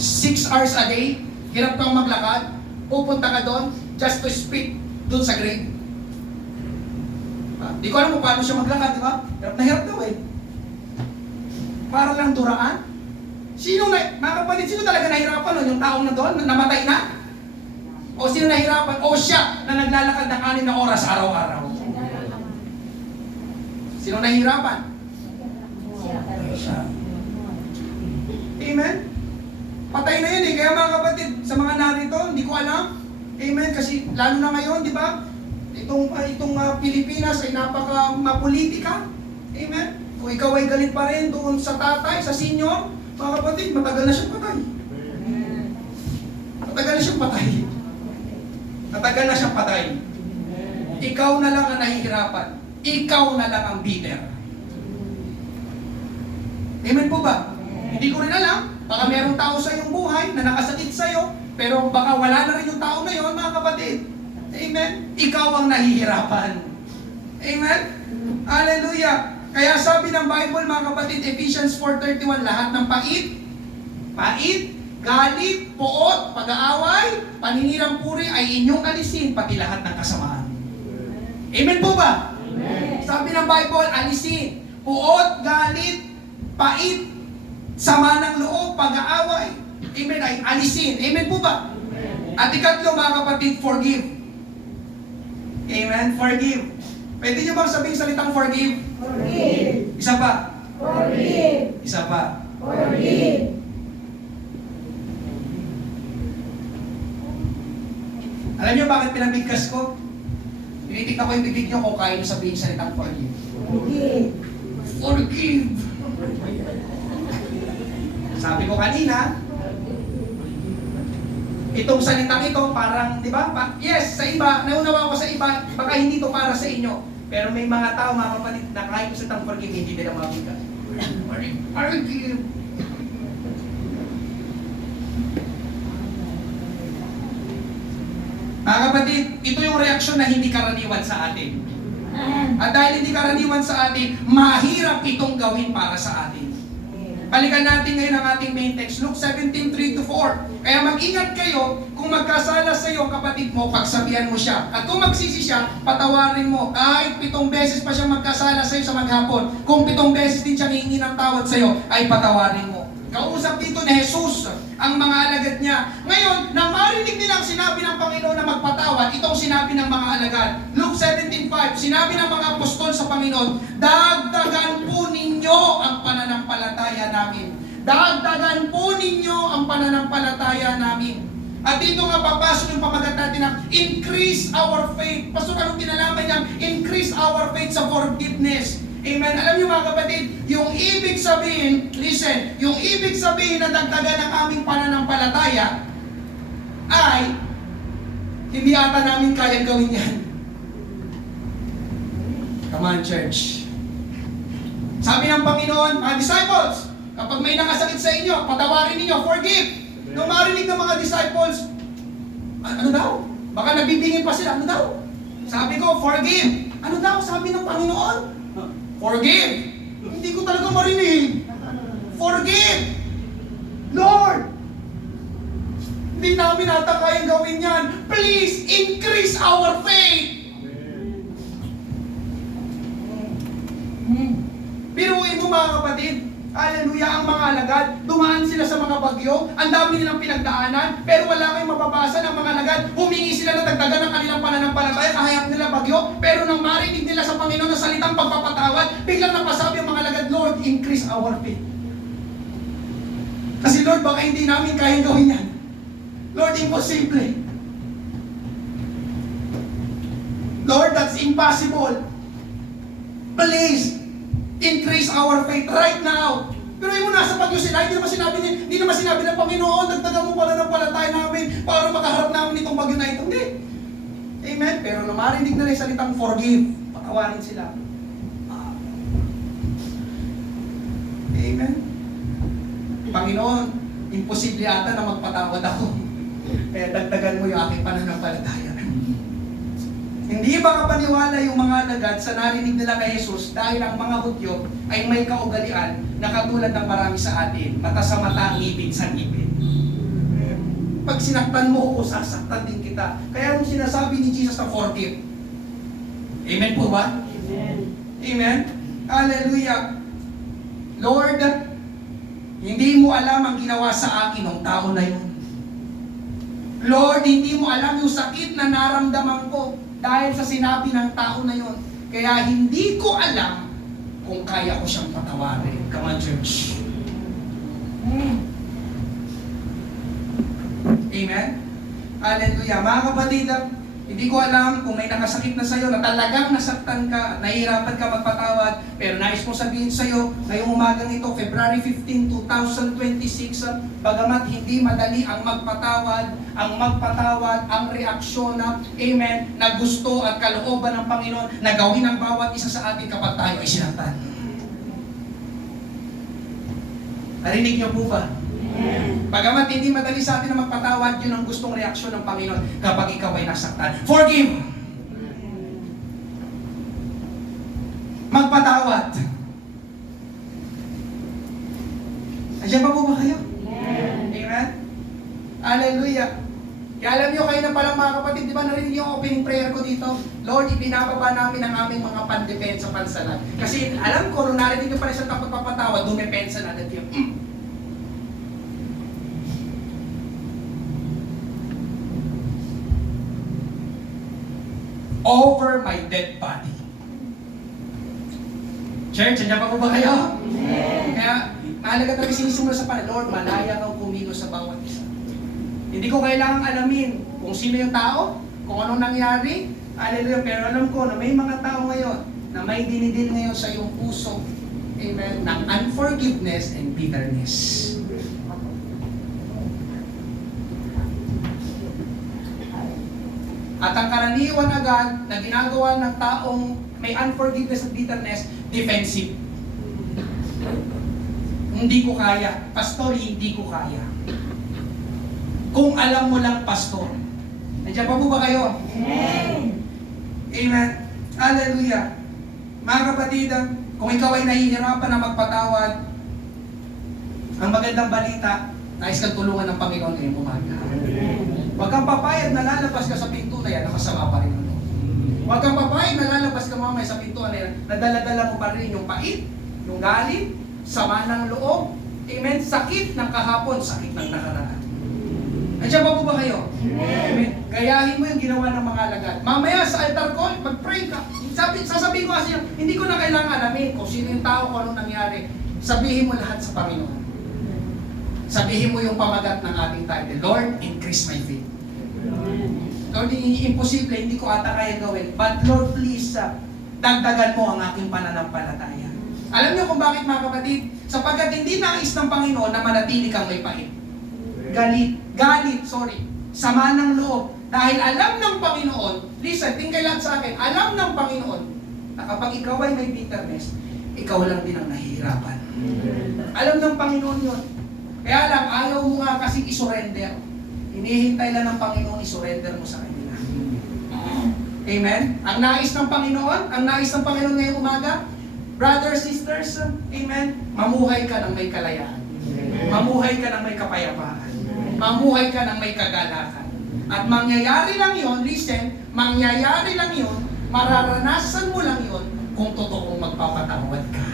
6 hours a day, hirap kang maglakad, pupunta ka doon just to spit doon sa grave. Di ko alam kung paano siya maglakad, di ba? Hirap na hirap daw eh. Para lang duraan. Mga kapatid, sino talaga nahirapan nun? Yung taong na doon, namatay na? O sino nahirapan? O siya na naglalakad ng 6 na oras araw-araw. Sino nahirapan? Siya. Amen? Patay na yun eh. Kaya mga kapatid, sa mga narito, hindi ko alam. Amen? Kasi lalo na ngayon, di ba? Itong Pilipinas ay napaka-mapolitika. Amen? Kung ikaw ay galit pa rin doon sa tatay, sa senior, mga kapatid, matagal na siyang patay. Matagal na siyang patay. Matagal na siyang patay. Ikaw na lang ang nahihirapan. Ikaw na lang ang bitter. Amen po ba? Hindi ko rin alam. Baka merong tao sa iyong buhay na nakasakit sa iyo, pero baka wala na rin yung tao na yun, mga kapatid. Amen? Ikaw ang nahihirapan. Amen? Hallelujah! Kaya sabi ng Bible, mga kapatid, Ephesians 4:31, lahat ng pait, galit, poot, pag-aaway, paninirang puri ay inyong alisin, pati lahat ng kasamaan. Amen po ba? Amen. Sabi ng Bible, alisin, poot, galit, pait, sama ng loob, pag-aaway. Amen, ay alisin. Amen po ba? Amen. At ikatlo, mga kapatid, forgive. Amen, forgive. Pwede nyo bang sabihin salitang forgive? Forgive. Isa pa. Forgive. Isa pa. Forgive. Alam niyo bakit pinabigkas ko? Tinitignan ko yung bibig niyo kung kaya niyo sabihin salitang forgive. Forgive. Forgive. Sabi ko kanina, itong salitang ito parang, di ba? Yes, sa iba, naunawa ko sa iba, baka hindi to para sa inyo. Pero may mga tao, mga kapatid, na kahit sa salitang forgive, hindi nila mabigat. Forgive. Mga kapatid, ito yung reaksyon na hindi karaniwan sa atin. At dahil hindi karaniwan sa atin, mahirap itong gawin para sa atin. Balikan natin ngayon ang ating main text, Luke 17:3-4. Kaya mag-ingat kayo, kung magkasala sa iyo ang kapatid mo, pagsabihan mo siya. At kung magsisi siya, patawarin mo. Kahit 7 beses pa siya magkasala sa iyo sa maghapon, kung 7 beses din siya hihingi ng tawad sa iyo, ay patawarin mo. Kausap dito ni Jesus ang mga alagad niya. Ngayon, nang marinig nilang sinabi ng Panginoon na magpatawad, itong sinabi ng mga alagad. Luke 17:5, sinabi ng mga apostol sa Panginoon, dagdagan po ninyo ang pananampalataya namin. Dagdagan po ninyo ang pananampalataya namin. At dito nga papasok yung pamagat natin na increase our faith. Pastor, anong kinalaman niya? Increase our faith sa forgiveness. Amen. Alam niyo mga kapatid, yung ibig sabihin, listen, yung ibig sabihin na dagdagan ng aming pananampalataya ay hindi ata namin kayang gawin yan. Come on, church. Sabi ng Panginoon, mga disciples, kapag may nakasakit sa inyo, patawarin ninyo, forgive. Nung marinig ng mga disciples, ano daw? Baka nabibingin pa sila, ano daw? Sabi ko, forgive. Ano daw? Sabi ng Panginoon, forgive. Hindi ko talaga marinig. Forgive. Lord, hindi namin ata kayang gawin yan. Please increase our faith. Biruin mo mga kapatid. Hallelujah, ang mga alagad, dumaan sila sa mga bagyo, ang dami nilang pinagdaanan, pero wala kayong mababasa ng mga alagad, humingi sila na dagdagan ng kanilang pananampalataya, kahayap nila bagyo, pero nang marinig nila sa Panginoon na salitang pagpapatawad, biglang napasabi ang mga alagad, Lord, increase our faith. Kasi Lord, baka hindi namin kayang gawin yan. Lord, imposible. Lord, that's impossible. Please, increase our faith right now. Pero yung nasa bagyo sila, hindi naman sinabi ng Panginoon, dagdagan mo pala ng palatay namin para makaharap namin itong bagyo na ito. Hindi. Amen. Pero nung marinig na rin salitang forgive, patawarin sila. Amen. Panginoon, imposible ata na magpatawad ako. Kaya dagdagan mo yung aking pananampalataya. Hindi ba kapaniwala yung mga alagad sa narinig nila kay Jesus dahil ang mga Hudyo ay may kaugalian na katulad ng marami sa atin, mata sa mata, ngipin sa ngipin. Pag sinaktan mo ako, sasaktan din kita. Kaya nung sinasabi ni Jesus na forgive. Amen po ba? Amen. Amen? Hallelujah. Lord, hindi mo alam ang ginawa sa akin ng tao na yun. Lord, hindi mo alam yung sakit na naramdaman ko dahil sa sinabi ng tao na yun. Kaya hindi ko alam kung kaya ko siyang patawarin. Come on, church. Amen? Hallelujah. Mga kapatid, hindi ko alam kung may nakasakit na sa'yo na talagang nasaktan ka, nahihirapan ka magpatawad, pero nais kong sabihin sa'yo, ngayong umagang ito, February 15, 2026, bagamat hindi madali ang magpatawad, ang reaksyon na, amen, na gusto at kalooban ng Panginoon na gawin ang bawat isa sa atin kapag tayo ay sinaktan. Narinig niyo po ba? Bagamat hindi madali sa atin na magpatawad, yun ang gustong reaksyon ng Panginoon kapag ikaw ay nasaktan. Forgive! Magpatawad! Andiyan pa po ba kayo? Amen? Hallelujah! Kaya alam nyo kayo na palang mga kapatid, di ba narinig yung opening prayer ko dito? Lord, ibinababa namin ang aming mga pandepensa pansalan. Kasi alam ko, nung narinig nyo pala sa pagpapatawad, dumepensa na agad yun. Over my dead body. Church, andyan pa po ba kayo? Kaya, mahalaga talaga sinisimula sa Panginoon, Lord, malaya kang kumilos sa bawat isa. Hindi ko kailangang alamin kung sino yung tao, kung anong nangyari, hallelujah, pero alam ko na may mga tao ngayon na may dinidin ngayon sa iyong puso, amen, ng unforgiveness and bitterness. At ang karaniwan agad na ginagawa ng taong may unforgiveness at bitterness, defensive. Hindi ko kaya. Pastor, hindi ko kaya. Kung alam mo lang, pastor. Nandiyan pa po ba kayo? Amen. Amen. Hallelujah. Mga kapatid, kung ikaw ay nahihirapan na magpatawad, ang magandang balita, nais kang tulungan ng Panginoon ngayong umaga. Huwag kang papayag na lalabas ka sa pinto na yan na masama pa rin ang loob. Huwag kang papayag na lalabas ka mamaya sa pinto na yan na dala-dala mo pa rin yung pait, yung galit, sama ng loob, amen, sakit ng kahapon, sakit ng nakaraan. Andiyan pa po ba kayo? Amen. Gayahin mo yung ginawa ng mga alagad. Mamaya sa altar call, mag-pray ka. Sasabihin ko kasi, hindi ko na kailangan alamin kung sino yung tao, kung anong nangyari. Sabihin mo lahat sa Panginoon. Sabihin mo yung pamagat ng ating title, Lord, increase my faith. Lord, imposible, hindi ko ata kaya gawin. But Lord, please, dagdagan mo ang aking pananampalataya. Alam niyo kung bakit mga kapatid? Sapagkat hindi nais ng Panginoon na manatili kang may pait. Galit, sama ng loob. Dahil alam ng Panginoon, listen, tingkay lang sa akin, alam ng Panginoon na kapag ikaw ay may bitterness, ikaw lang din ang nahihirapan. Alam ng Panginoon yun. Kaya lang, ayaw mo nga kasing isurrender. Hinihintay lang ng Panginoon, isurrender mo sa kanila. Amen? Ang nais ng Panginoon ngayong umaga, brothers, sisters, amen, mamuhay ka ng may kalayaan. Mamuhay ka ng may kapayapaan. Mamuhay ka ng may kagalakan. At mangyayari lang yon, listen, mangyayari lang yon, mararanasan mo lang yon kung totoong magpapatawad ka.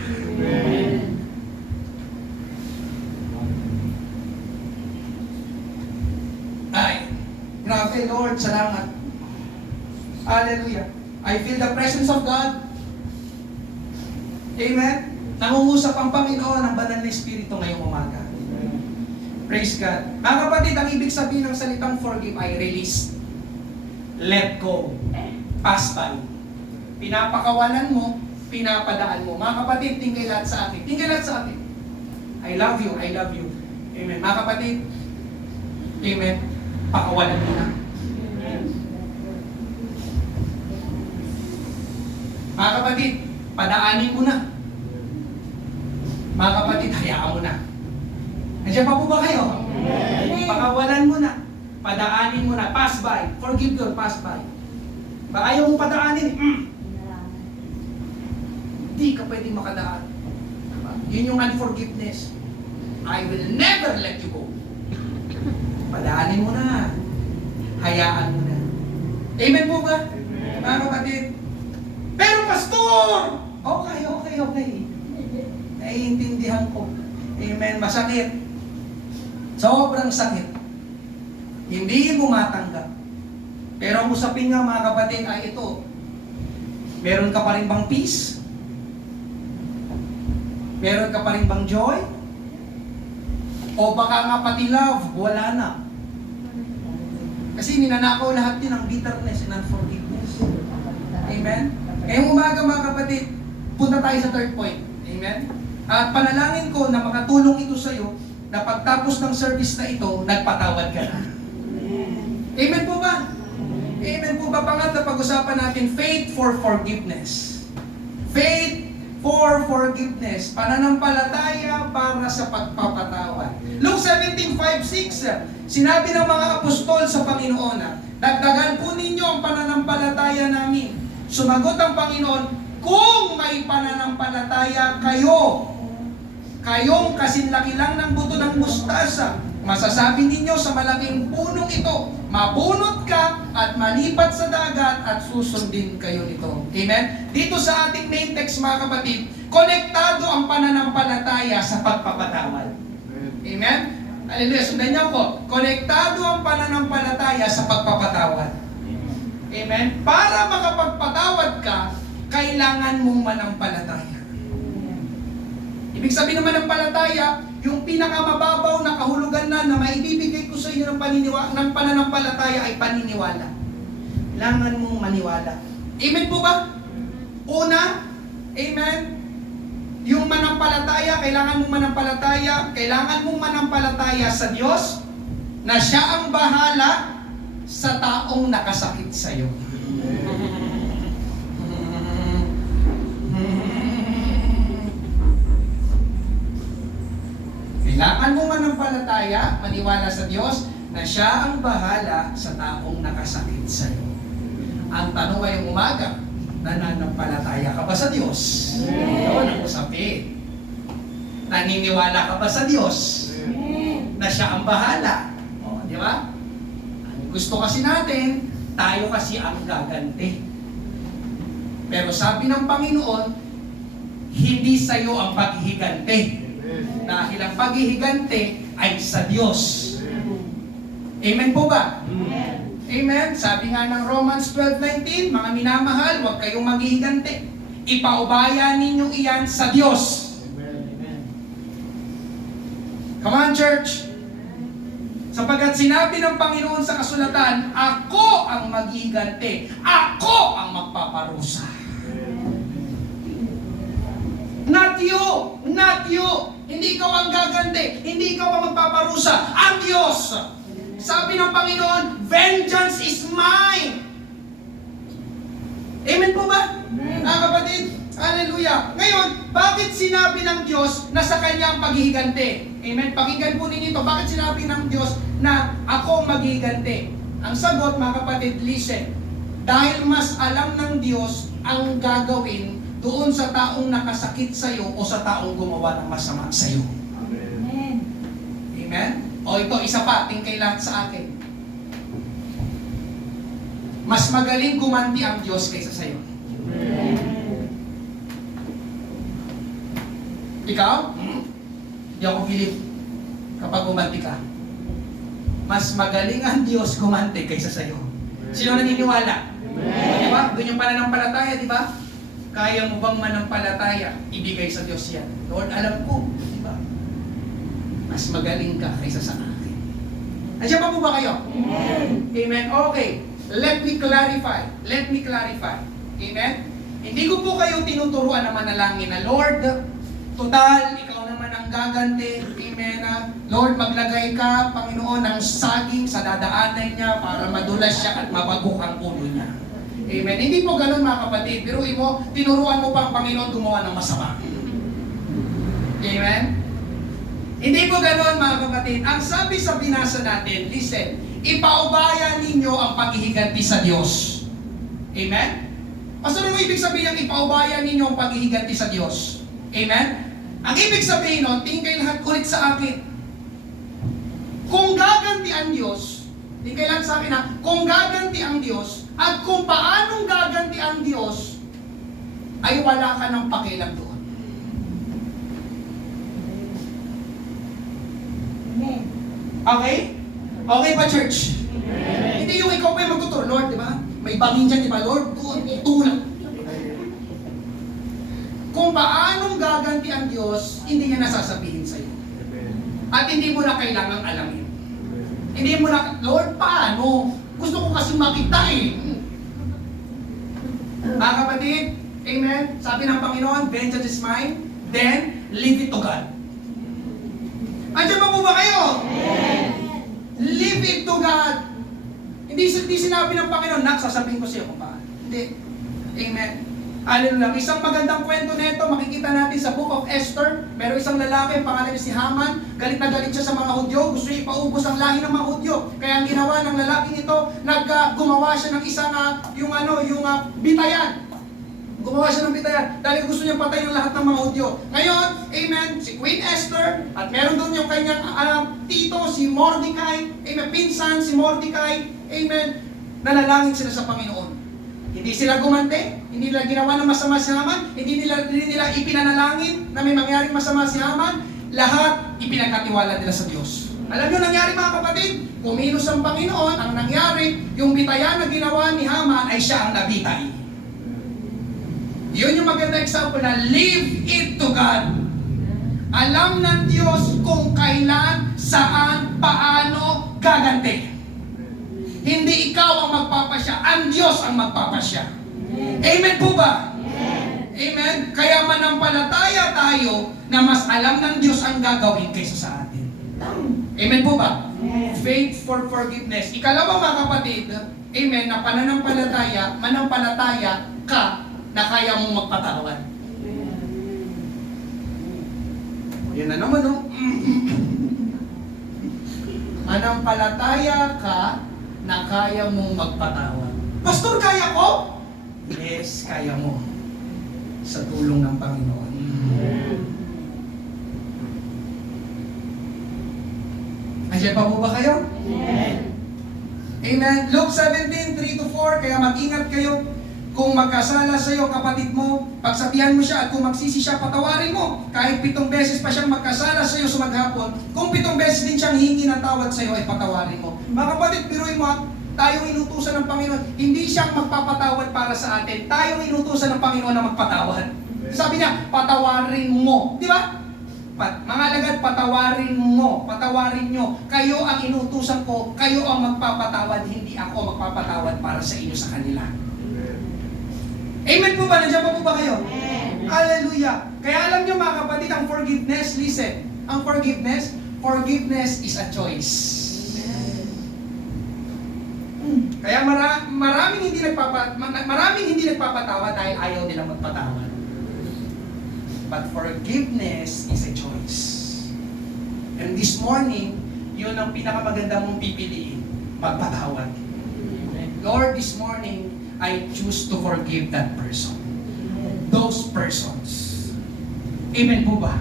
Ay, grabe Lord, salamat. Hallelujah. I feel the presence of God. Amen. Nangungusap ang Panginoon ng banal na Espiritu ngayong umaga. Praise God. Mga kapatid, ang ibig sabihin ng salitang forgive ay release. Let go. Pass by. Pinapakawalan mo, pinapadaan mo. Mga kapatid, tingkay lahat sa atin. Tingkay lahat sa atin. I love you, I love you. Amen. Mga kapatid, amen. Pakawalan mo na. Mga kapatid, padaanin mo na. Mga kapatid, hayaan mo na. Nandiyan pa po ba kayo? Pakawalan mo na. Padaanin mo na. Pass by. Forgive God, pass by. Ba ayaw mo padaanin? Hindi ka pwedeng makadaan. Diba? Yun yung unforgiveness. I will never let you go. Padaanin mo na. Hayaan mo na. Amen po ba? Mga kapatid? Pero pastor! Okay. Naiintindihan ko. Amen. Masakit. Sobrang sakit. Hindi mo matanggap. Pero ang usapin nga mga kapatid ay ito. Meron ka pa rin bang peace? Meron ka pa rin bang joy? O baka nga pati love, wala na. Kasi ninanakaw lahat din ng bitterness and unforgiveness. Amen? Ngayong umaga mga kapatid, punta tayo sa third point. Amen? At panalangin ko na makatulong ito sa iyo na pagtapos ng service na ito, nagpatawad ka na. Amen po ba? Amen po ba? Pangatlo, pag-usapan natin, faith for forgiveness. Faith for forgiveness. Pananampalataya para sa pagpapatawad. Luke 17:5-6, sinabi ng mga apostol sa Panginoon, dagdagan po ninyo ang pananampalataya namin. Sumagot ang Panginoon, kung may pananampalataya kayo, kayong kasinlaki lang ng buto ng mustasa, masasabi ninyo sa malaking punong ito, mabunot ka at malipat sa dagat at susundin kayo nito. Amen? Dito sa ating main text mga kapatid, konektado ang pananampalataya sa pagpapatawad. Amen? Hallelujah. Sundan niyo po. Konektado ang pananampalataya sa pagpapatawad. Amen? Para makapagpatawad ka, kailangan mong manampalataya. Ibig sabihin ng manampalataya, yung pinakamababaw na kahulugan na maibibigay ko sa iyo ng pananampalataya ay paniniwala. Kailangan mong maniwala. Amen po ba? Una, amen, yung manampalataya, kailangan mong manampalataya sa Diyos na Siya ang bahala sa taong nakasakit sa iyo. Kailangan mo manampalataya, maniwala sa Diyos na Siya ang bahala sa taong nakasakit sa iyo. Ang tanong ngayong umaga, nananampalataya ka ba sa Diyos? Yun ang usapin. Naniniwala ka ba sa Diyos na Siya ang bahala? O, di ba? Ang gusto kasi natin, tayo kasi ang gaganti. Pero sabi ng Panginoon, hindi sa iyo ang paghihiganti. Dahil ang paghihigante ay sa Diyos. Amen po ba? Amen. Sabi nga ng Romans 12:19, mga minamahal, huwag kayong maghihigante. Ipaubaya ninyo iyan sa Diyos. Come on, church. Sapagkat sinabi ng Panginoon sa kasulatan, ako ang maghihigante. Ako ang magpaparusa. Not you! Not you! Hindi ikaw ang gaganti. Hindi ikaw ang magpaparusa. Ang Diyos! Sabi ng Panginoon, vengeance is mine! Amen po ba? Mga kapatid, hallelujah! Ngayon, bakit sinabi ng Diyos na sa Kanya ang paghihiganti? Amen? Pakinggan po ninyo ito. Bakit sinabi ng Diyos na ako maghihiganti? Ang sagot, mga kapatid, listen. Dahil mas alam ng Diyos ang gagawin doon sa taong nakasakit sa iyo o sa taong gumawa ng masama sa iyo. Amen. Amen? O ito, isa pa, tingkay lahat sa akin. Mas magaling gumanti ang Diyos kaysa sa iyo. Ikaw? Hindi ako bilib kapag gumanti ka. Mas magaling ang Diyos gumanti kaysa sa iyo. Sino naniniwala? Di ba? Doon yung pananampalataya, di ba? Kaya mo bang manampalataya? Ibigay sa Diyos yan. Lord, alam ko, di ba? Mas magaling ka kaysa sa akin. Nandiyan pa po ba kayo? Amen. Amen. Okay. Let me clarify. Amen? Hindi ko po kayo tinuturuan na manalangin na, Lord, total, ikaw naman ang gaganti. Amen. Lord, maglagay ka, Panginoon, ng saging sa dadaanan niya para madulas siya at mabagok ang ulo niya. Amen. Hindi po ganun mga kapatid. Pero tinuruan mo pa ang Panginoon gumawa ng masama. Amen? Hindi po ganun mga kapatid. Ang sabi sa binasa natin, listen, ipaubaya ninyo ang paghihiganti sa Diyos. Amen? Pastor, ano ibig sabihin ng ipaubaya ninyo ang paghihiganti sa Diyos? Amen? Ang ibig sabihin nun, tingin kayo lahat ulit sa akin. Kung gaganti ang Diyos, di kailan sa akin ha, kung gaganti ang Diyos, at kung paanong gaganti ang Diyos, ay wala ka ng pakialam doon. Amen. Okay? Okay ba, church? Hindi yung ikaw pa yung magtuturo, Lord, di ba? May bangin dyan, di ba, Lord? Doon, itulak. Kung paanong gaganti ang Diyos, hindi niya nasasabihin sa'yo. At hindi mo na kailangang alamin. Hindi mo na, Lord, paano? Gusto ko kasi makita eh. Mga kapatid, amen? Sabi ng Panginoon, vengeance is mine, then leave it to God. Andiyan pa po ba kayo? Leave it to God. Hindi sinabi ng Panginoon, nak, sasabihin ko siya kung paano. Hindi. Amen. Hallelujah. Isang magandang kwento nito, makikita natin sa Book of Esther. Meron isang lalaki, pangalan niya si Haman. Galit na galit siya sa mga Hudyo. Gusto niya ipaubos ang lahi ng mga Hudyo. Kaya ang ginawa ng lalaki nito, gumawa siya ng isang, bitayan. Gumawa siya ng bitayan. Dahil gusto niya patayin ang lahat ng mga Hudyo. Ngayon, amen, si Queen Esther, at meron doon yung kanyang tito, si Mordecai, amen, pinsan, si Mordecai, amen, nanalangin sila sa Panginoon. Hindi sila gumante, hindi nila ginawa ng masama si Haman, hindi nila ipinanalangin na may mangyaring masama si Haman, lahat ipinagkatiwala nila sa Diyos. Alam niyo nangyari mga kapatid? Kumilos ang Panginoon, ang nangyari, yung bitayan na ginawa ni Haman ay siya ang nabitay. Yun yung maganda example na leave it to God. Alam ng Diyos kung kailan, saan, paano gaganti. Hindi ikaw ang magpapasya, ang Diyos ang magpapasya. Amen po ba? Amen. Kaya manampalataya tayo na mas alam ng Diyos ang gagawin kaysa sa atin. Amen po ba? Faith for forgiveness. Ikalawa mga kapatid, amen, na manampalataya ka na kaya mong magpatawad. Yan na naman, no? Manampalataya ka na kaya mong magpatawad. Pastor, kaya ko? Yes, kaya mo. Sa tulong ng Panginoon. Andiyan pa po ba kayo? Amen. Luke 17:3-4, kaya mag-ingat kayo. Kung magkasala sa iyo kapatid mo, pagsabihan mo siya, at kung magsisi siya, patawarin mo. Kahit 7 beses pa siyang magkasala sa iyo sa maghapon, kung 7 beses din siyang hingi ng tawad sa iyo, ay patawarin mo. Mga kapatid, biruin mo, tayong inutusan ng Panginoon. Hindi siyang magpapatawad para sa atin. Tayong inutusan ng Panginoon na magpatawad. Sabi niya, patawarin mo. Di ba? Mga alagad, patawarin mo. Patawarin nyo. Kayo ang inutusan ko. Kayo ang magpapatawad. Hindi ako magpapatawad para sa inyo sa kanila. Amen po ba? Nandiyan pa po ba kayo? Amen. Hallelujah. Kaya alam niyo mga kapatid, ang forgiveness, listen, ang forgiveness is a choice. Amen. Kaya maraming hindi nagpapatawa dahil ayaw nilang magpatawad. But forgiveness is a choice. And this morning, yun ang pinakamaganda mong pipiliin, magpatawad. Lord, this morning, I choose to forgive that person. Those persons. Amen po ba?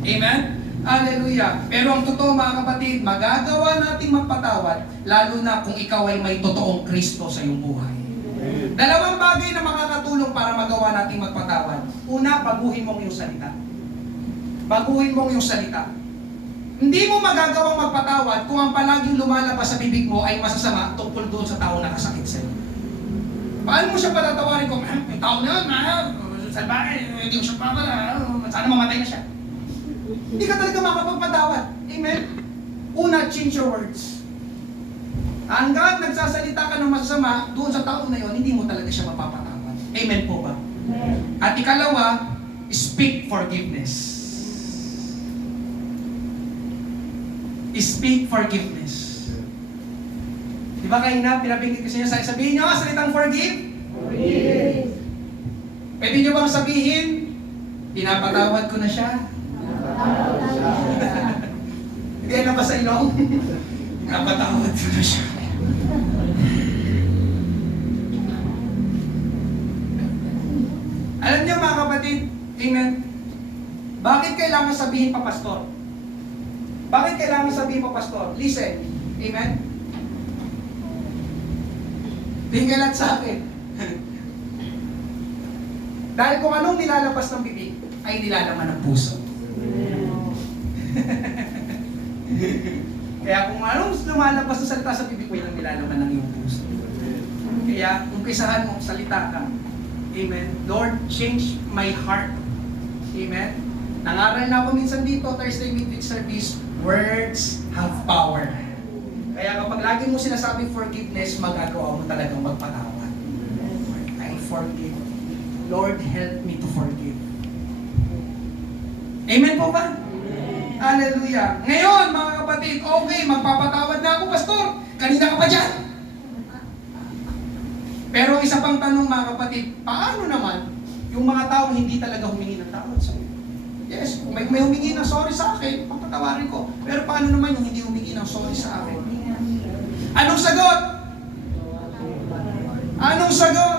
Amen? Hallelujah. Pero ang totoo mga kapatid, magagawa nating magpatawad, lalo na kung ikaw ay may totoong Kristo sa iyong buhay. Dalawang bagay na makakatulong para magawa nating magpatawad. Una, baguhin mo yung salita. Baguhin mo yung salita. Hindi mo magagawang magpatawad kung ang palaging lumalabas sa bibig mo ay masasama tungkol doon sa tao na kasakit sa iyo. Paano mo siya patatawarin kung, yung tao na yun, salbahe, hindi ko siya papala, sana mamatay na siya. Hindi ka talaga makapagpatawad. Amen? Una, change your words. Hanggang nagsasalita ka ng masasama doon sa tao na yun, hindi mo talaga siya mapapatawad. Amen po ba? Amen. At ikalawa, speak forgiveness. Speak forgiveness. Di ba kanina, pinabingit ko sa inyo, sabihin nyo, salitang forgive? Forgive. Pwede nyo bang sabihin, pinapatawad ko na siya? Hindi na ba sa ilong? Pinapatawad ko na siya. Alam niyo mga kapatid, amen, bakit kailangan sabihin pa, pastor? Bakit kailangan sabihin pa, Pastor? Listen. Amen? Tingnan sa akin. Dahil kung anong nilalabas ng bibig, ay nilalaman ng puso. Kaya kung anong lumalabas na salita sa bibig mo, yun ang nilalaman ng iyong puso. Kaya, umpisahan mo, salita ka. Amen. Lord, change my heart. Amen. Nangaral na ako minsan dito, Thursday midweek service, words have power. Kaya kapag lagi mo sinasabi forgiveness, magagawa mo talagang magpatawad. I forgive. Lord, help me to forgive. Amen po ba? Hallelujah. Ngayon, mga kapatid, okay, magpapatawad na ako, Pastor. Kanina ka pa dyan. Pero isa pang tanong, mga kapatid, paano naman yung mga tao hindi talaga humingi ng tawad sa iyo? Yes, kung may humingi ng sorry sa akin, papatawarin ko. Pero paano naman yung hindi humingi ng sorry sa akin? Anong sagot? Anong sagot?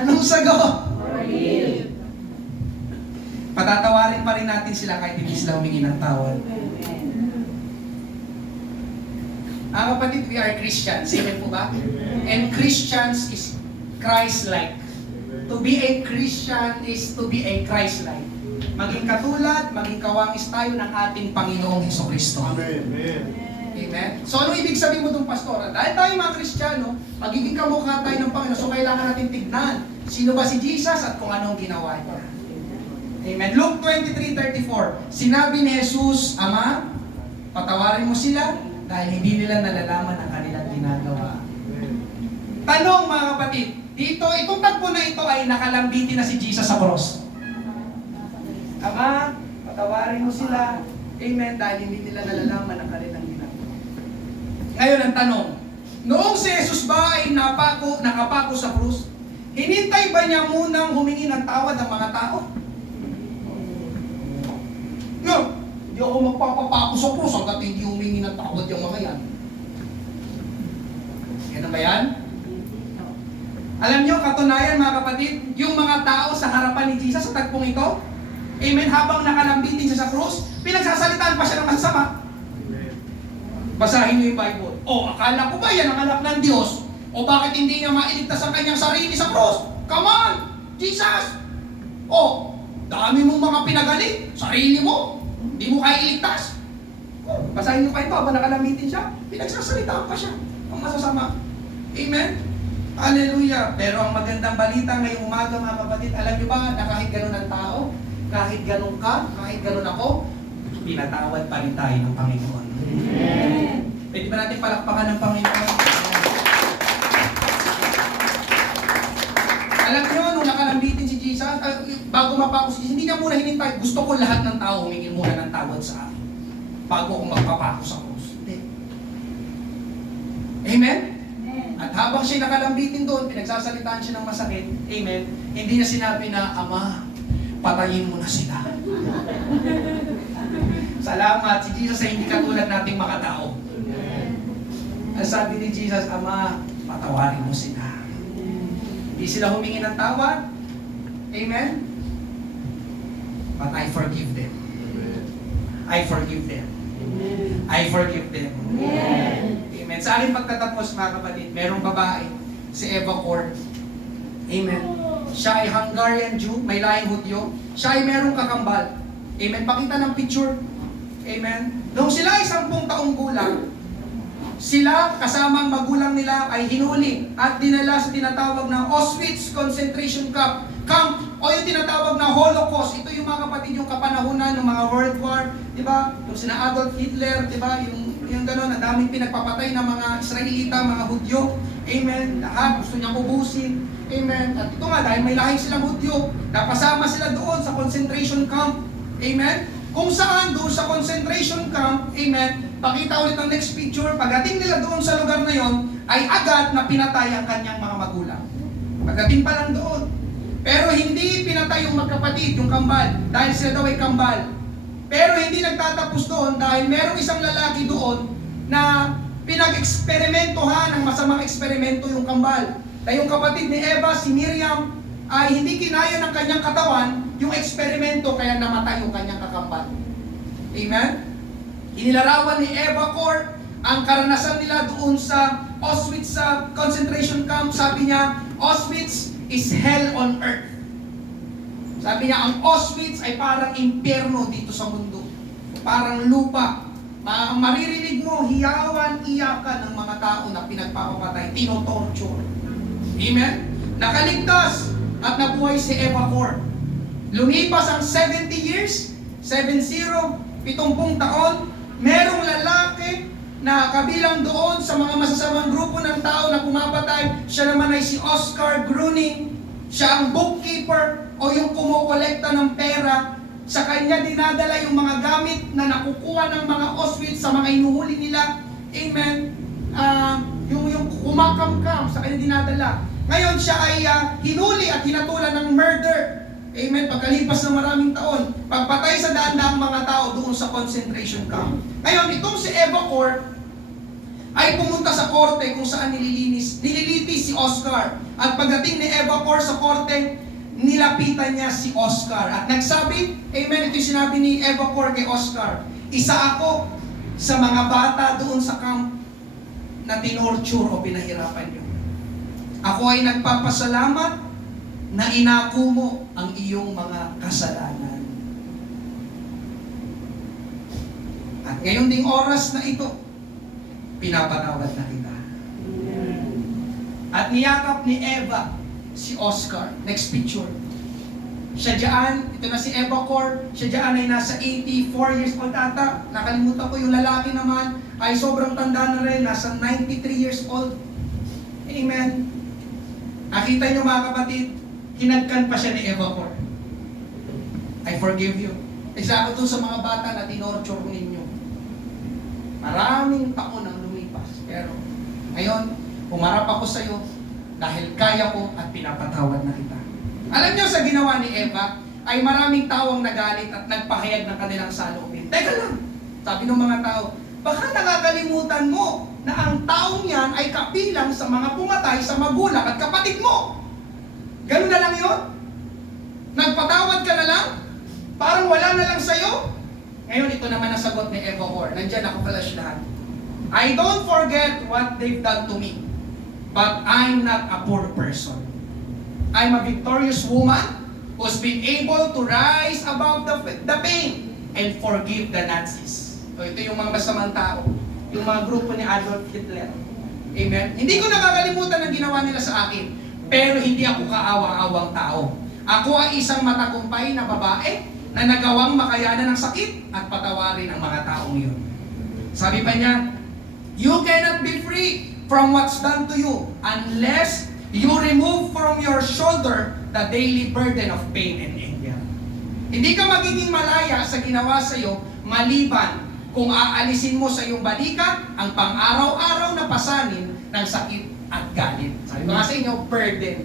Anong sagot? Patatawarin pa rin natin sila kahit hindi sila humingi ng tawad. Ang kapatid, we are Christians. Amen po ba? And Christians is Christ-like. To be a Christian is to be a Christ-like. Maging katulad, maging kawangis tayo ng ating Panginoong Hesukristo. Amen. Amen. So ano ibig sabihin mo itong pastora? Dahil tayo mga Kristiyano, magiging kamukha tayo ng Panginoon. So kailangan natin tignan sino ba si Jesus at kung anong ginawa niya. Amen. Luke 23:34. Sinabi ni Jesus, Ama, patawarin mo sila dahil hindi nila nalalaman ang kanilang ginagawa. Tanong mga kapatid, dito, itong tagpo na ito ay nakalambitin na si Jesus sa cross. Ama, patawarin mo sila. Amen. Dahil hindi nila nalalaman ang kanilang ginagawa. Ngayon ang tanong, noong si Jesus ba ay nakapako sa krus, hinintay ba niya munang humingi ng tawad ang mga tao? No, hindi ako magpapapako sa krus hanggat hindi humingi ng tawad yung mga yan. Yan ba yan? Alam nyo, katunayan mga kapatid, yung mga tao sa harapan ni Jesus sa tagpong ito, amen, habang nakalambitin siya sa krus, pinagsasalitaan pa siya ng masasama. Basahin niyo yung Bible. O, akala ko ba yan ang anak ng Diyos? O bakit hindi niya mailigtas ang kanyang sarili sa krus? Come on, Jesus! O, dami mong mga pinagaling, sarili mo, hindi mo kaya iligtas. O, basahin niyo pa ito, habang nakalambitin siya, pinagsasalitaan pa siya ng masasama. Amen? Hallelujah! Pero ang magandang balita ngayong umaga mga kapatid, alam niyo ba na kahit ganun ang tao, kahit ganun ka, kahit ganun ako, pinatawad pa rin tayo ng Panginoon. Amen. Pwede ba natin palakpakan ng Panginoon? Alam niyo, nung nakalambitin si Jesus, bago mapako si Jesus, hindi niya muna hinintay. Gusto ko lahat ng tao humingi muna ng tawad sa akin bago ako magpapako sa krus. Hindi. Amen? At habang siya nakalambitin doon, pinagsasalitaan siya ng masakit, amen, hindi niya sinabi na, Ama, patayin mo na sila. Salamat, si Jesus ay hindi katulad nating mga tao. Ang sabi ni Jesus, Ama, patawarin mo sila. Hindi sila humingi ng tawad, amen, but I forgive them. I forgive them. I forgive them. Amen. Sa aking pagtatapos mga kapatid, merong babae, si Eva Cord. Amen. Siya ay Hungarian Jew, may lahing Hudyo. Siya ay merong kakambal. Amen. Pakita ng picture. Amen. Nung sila ay 10 taong gulang, sila kasama ang magulang nila ay hinuli at dinala sa tinatawag na Auschwitz concentration camp o yung tinatawag na Holocaust. Ito yung mga kapatid, yung kapanahunan ng mga World War, di ba? Yung sina Adolf Hitler, di ba? Yung gano'n, ang daming pinagpapatay ng mga Israelita, mga Hudyo. Amen. Lahat gusto niyang ubusin. Amen. At ito nga, dahil may lahi silang Hudyo, napasama sila doon sa concentration camp. Amen. Kung saan doon sa concentration camp, amen, pakita ulit ang next picture, pagdating nila doon sa lugar na yon, ay agad na pinatay ang kanyang mga magulang. Pagdating pa lang doon. Pero hindi pinatay yung magkapatid, yung kambal, dahil sila daw ay kambal. Pero hindi nagtatapos doon dahil merong isang lalaki doon na pinag-eksperimentohan ng masamang eksperimento yung kambal. Dahil yung kapatid ni Eva, si Miriam, ay hindi kinaya ng kanyang katawan yung eksperimento kaya namatay yung kanyang kakambal. Amen? Inilarawan ni Eva Kor ang karanasan nila doon sa Auschwitz sa concentration camp. Sabi niya, Auschwitz is hell on earth. Sabi niya, ang Auschwitz ay parang impyerno dito sa mundo. Parang lupa. Maririnig mo, hiyawan, iyakan ng mga tao na pinagpapatay, tinotorture. Amen? Nakaligtas at nabuhay si Eva Kor. Lumipas ang 70 years, 70, 70 taon, merong lalaki na kabilang doon sa mga masasamang grupo ng tao na pumapatay. Siya naman ay si Oscar Gruning. Siya ang bookkeeper o yung kumukolekta ng pera. Sa kanya dinadala yung mga gamit na nakukuha ng mga Auschwitz sa mga inuhuli nila. Amen. Yung kumakamkam, sa kanya dinadala. Ngayon siya ay hinuli at hinatulan ng murder. Amen. Pagkalipas ng maraming taon, pagpatay sa daan-daang mga tao doon sa concentration camp. Ngayon, itong si Eva Kor ay pumunta sa korte kung saan nililitis si Oscar. At pagdating ni Eva Kor sa korte, nilapitan niya si Oscar. At nagsabi, amen, ito yung sinabi ni Eva Kor kay Oscar, isa ako sa mga bata doon sa camp na tinorture o pinahirapan niyo. Ako ay nagpapasalamat na inako mo ang iyong mga kasalanan. At ngayon ding oras na ito, pinapatawad na kita. At niyakap ni Eva si Oscar. Next picture. Siya dyan, ito na si Eva Kor, siya dyan ay nasa 84 years old ata. Nakalimutan ko yung lalaki naman, ay sobrang tanda na rin, nasa 93 years old. Amen. Nakita nyo mga kapatid, hinagkan pa siya ni Eva Kor. I forgive you. Isa ako sa mga bata na tinorture ninyo. Maraming taon ang lumipas. Pero ngayon, humarap ako sa iyo dahil kaya ko at pinapatawad na kita. Alam niyo sa ginawa ni Eva, ay maraming tao ang nagalit at nagpahayag ng kanilang saloobin. Teka lang, sabi ng mga tao, baka nakakalimutan mo na ang taong yan ay kapilang sa mga pumatay sa magulang at kapatid mo. Ganun na lang yun? Nagpatawad ka na lang? Parang wala na lang sa'yo? Ngayon, ito naman ang sagot ni Eva Kor. Nandyan ako flash lahat. I don't forget what they've done to me, but I'm not a poor person. I'm a victorious woman who's been able to rise above the pain and forgive the Nazis. So, ito yung mga masamang tao, yung mga grupo ni Adolf Hitler. Amen? Hindi ko nakakalimutan ang ginawa nila sa akin, pero hindi ako kaawa-awang tao. Ako ay isang matagumpay na babae na nagawang makayanan ng sakit at patawarin ang mga taong yun. Sabi pa niya, you cannot be free from what's done to you unless you remove from your shoulder the daily burden of pain and anger. Hindi ka magiging malaya sa ginawa sa iyo maliban kung aalisin mo sa iyong balikat ang pang-araw-araw na pasanin ng sakit at galit. Sabi ko nga sa inyo, burden.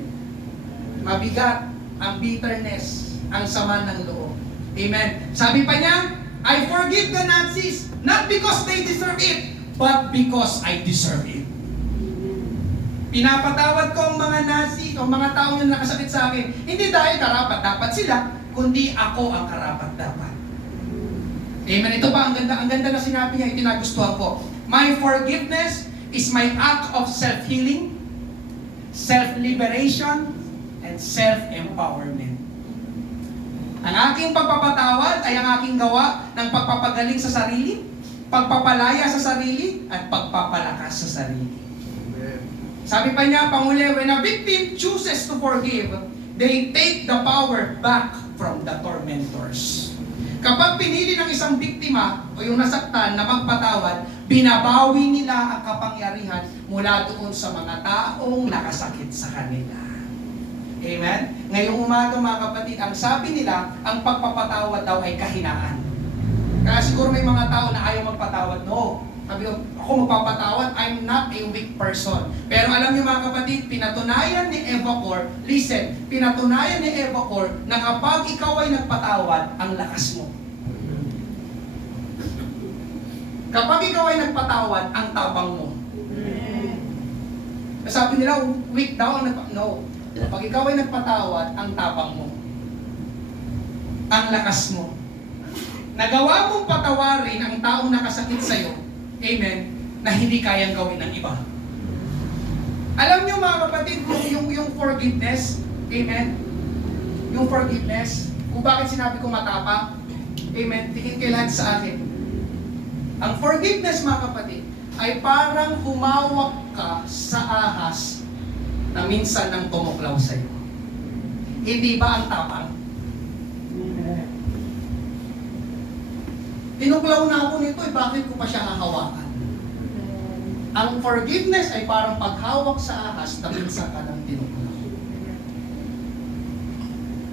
Mabigat ang bitterness, ang sama ng loob. Amen. Sabi pa niya, I forgive the Nazis not because they deserve it, but because I deserve it. Pinapatawad ko ang mga Nazi o mga taong yung nakasakit sa akin, hindi dahil karapat-dapat sila, kundi ako ang karapat-dapat. Amen. Ito pa, ang ganda na sinabi niya, itinagustuhan ko. My forgiveness is my act of self-healing, self-liberation, and self-empowerment. Ang aking pagpapatawad ay ang aking gawa ng pagpapagaling sa sarili, pagpapalaya sa sarili, at pagpapalakas sa sarili. Amen. Sabi pa niya, panguli, when a victim chooses to forgive, they take the power back from the tormentors. Kapag pinili ng isang biktima o yung nasaktan na magpatawad, binabawi nila ang kapangyarihan mula doon sa mga taong nakasakit sa kanila. Amen? Ngayong umaga mga kapatid, ang sabi nila, ang pagpapatawad daw ay kahinaan. Kaya siguro may mga tao na ayaw magpatawad. No. Sabi ko, ako magpapatawad, I'm not a weak person. Pero alam niyo mga kapatid, pinatunayan ni Eva Kor, listen, pinatunayan ni Eva Kor na kapag ikaw ay nagpatawad, ang lakas mo. Kapag ikaw ay nagpatawad, ang tapang mo. Sabi nila, weak daw. No. Kapag ikaw ay nagpatawad, ang tapang mo. Ang lakas mo. Nagawa mong patawarin ang taong nakasakit sa'yo, amen, na hindi kayang gawin ng iba. Alam niyo mga kapatid, yung forgiveness, amen, yung forgiveness, kung bakit sinabi ko matapang, amen, tingin kayo lahat sa akin. Ang forgiveness mga kapatid, ay parang humawak ka sa ahas na minsan nang tumuklaw sa'yo. Hindi ba ang tapang? Tinuklaw na ako nito, bakit ko pa siya hahawakan? Ang forgiveness ay parang paghawak sa ahas na minsan ka nang tinuklaw.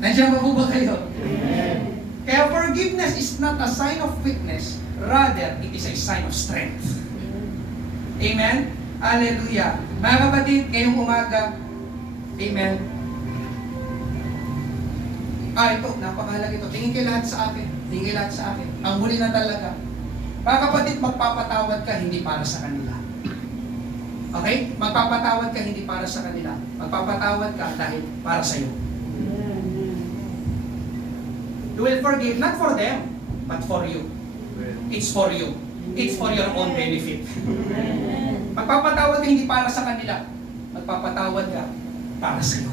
Nandiyan ba po ba kayo? Kaya forgiveness is not a sign of weakness, rather it is a sign of strength. Amen? Hallelujah. Mga kapatid, ngayong umaga, amen. Ito, napakahalaga ito. Tingin kayo lahat sa akin. Tingin kayo lahat sa akin. Ang huli na talaga. Mga kapatid, magpapatawad ka hindi para sa kanila. Okay? Magpapatawad ka hindi para sa kanila. Magpapatawad ka dahil para sa iyo. You will forgive, not for them, but for you. It's for you. It's for your own benefit. Magpapatawad ka hindi para sa kanila. Magpapatawad ka para sa iyo.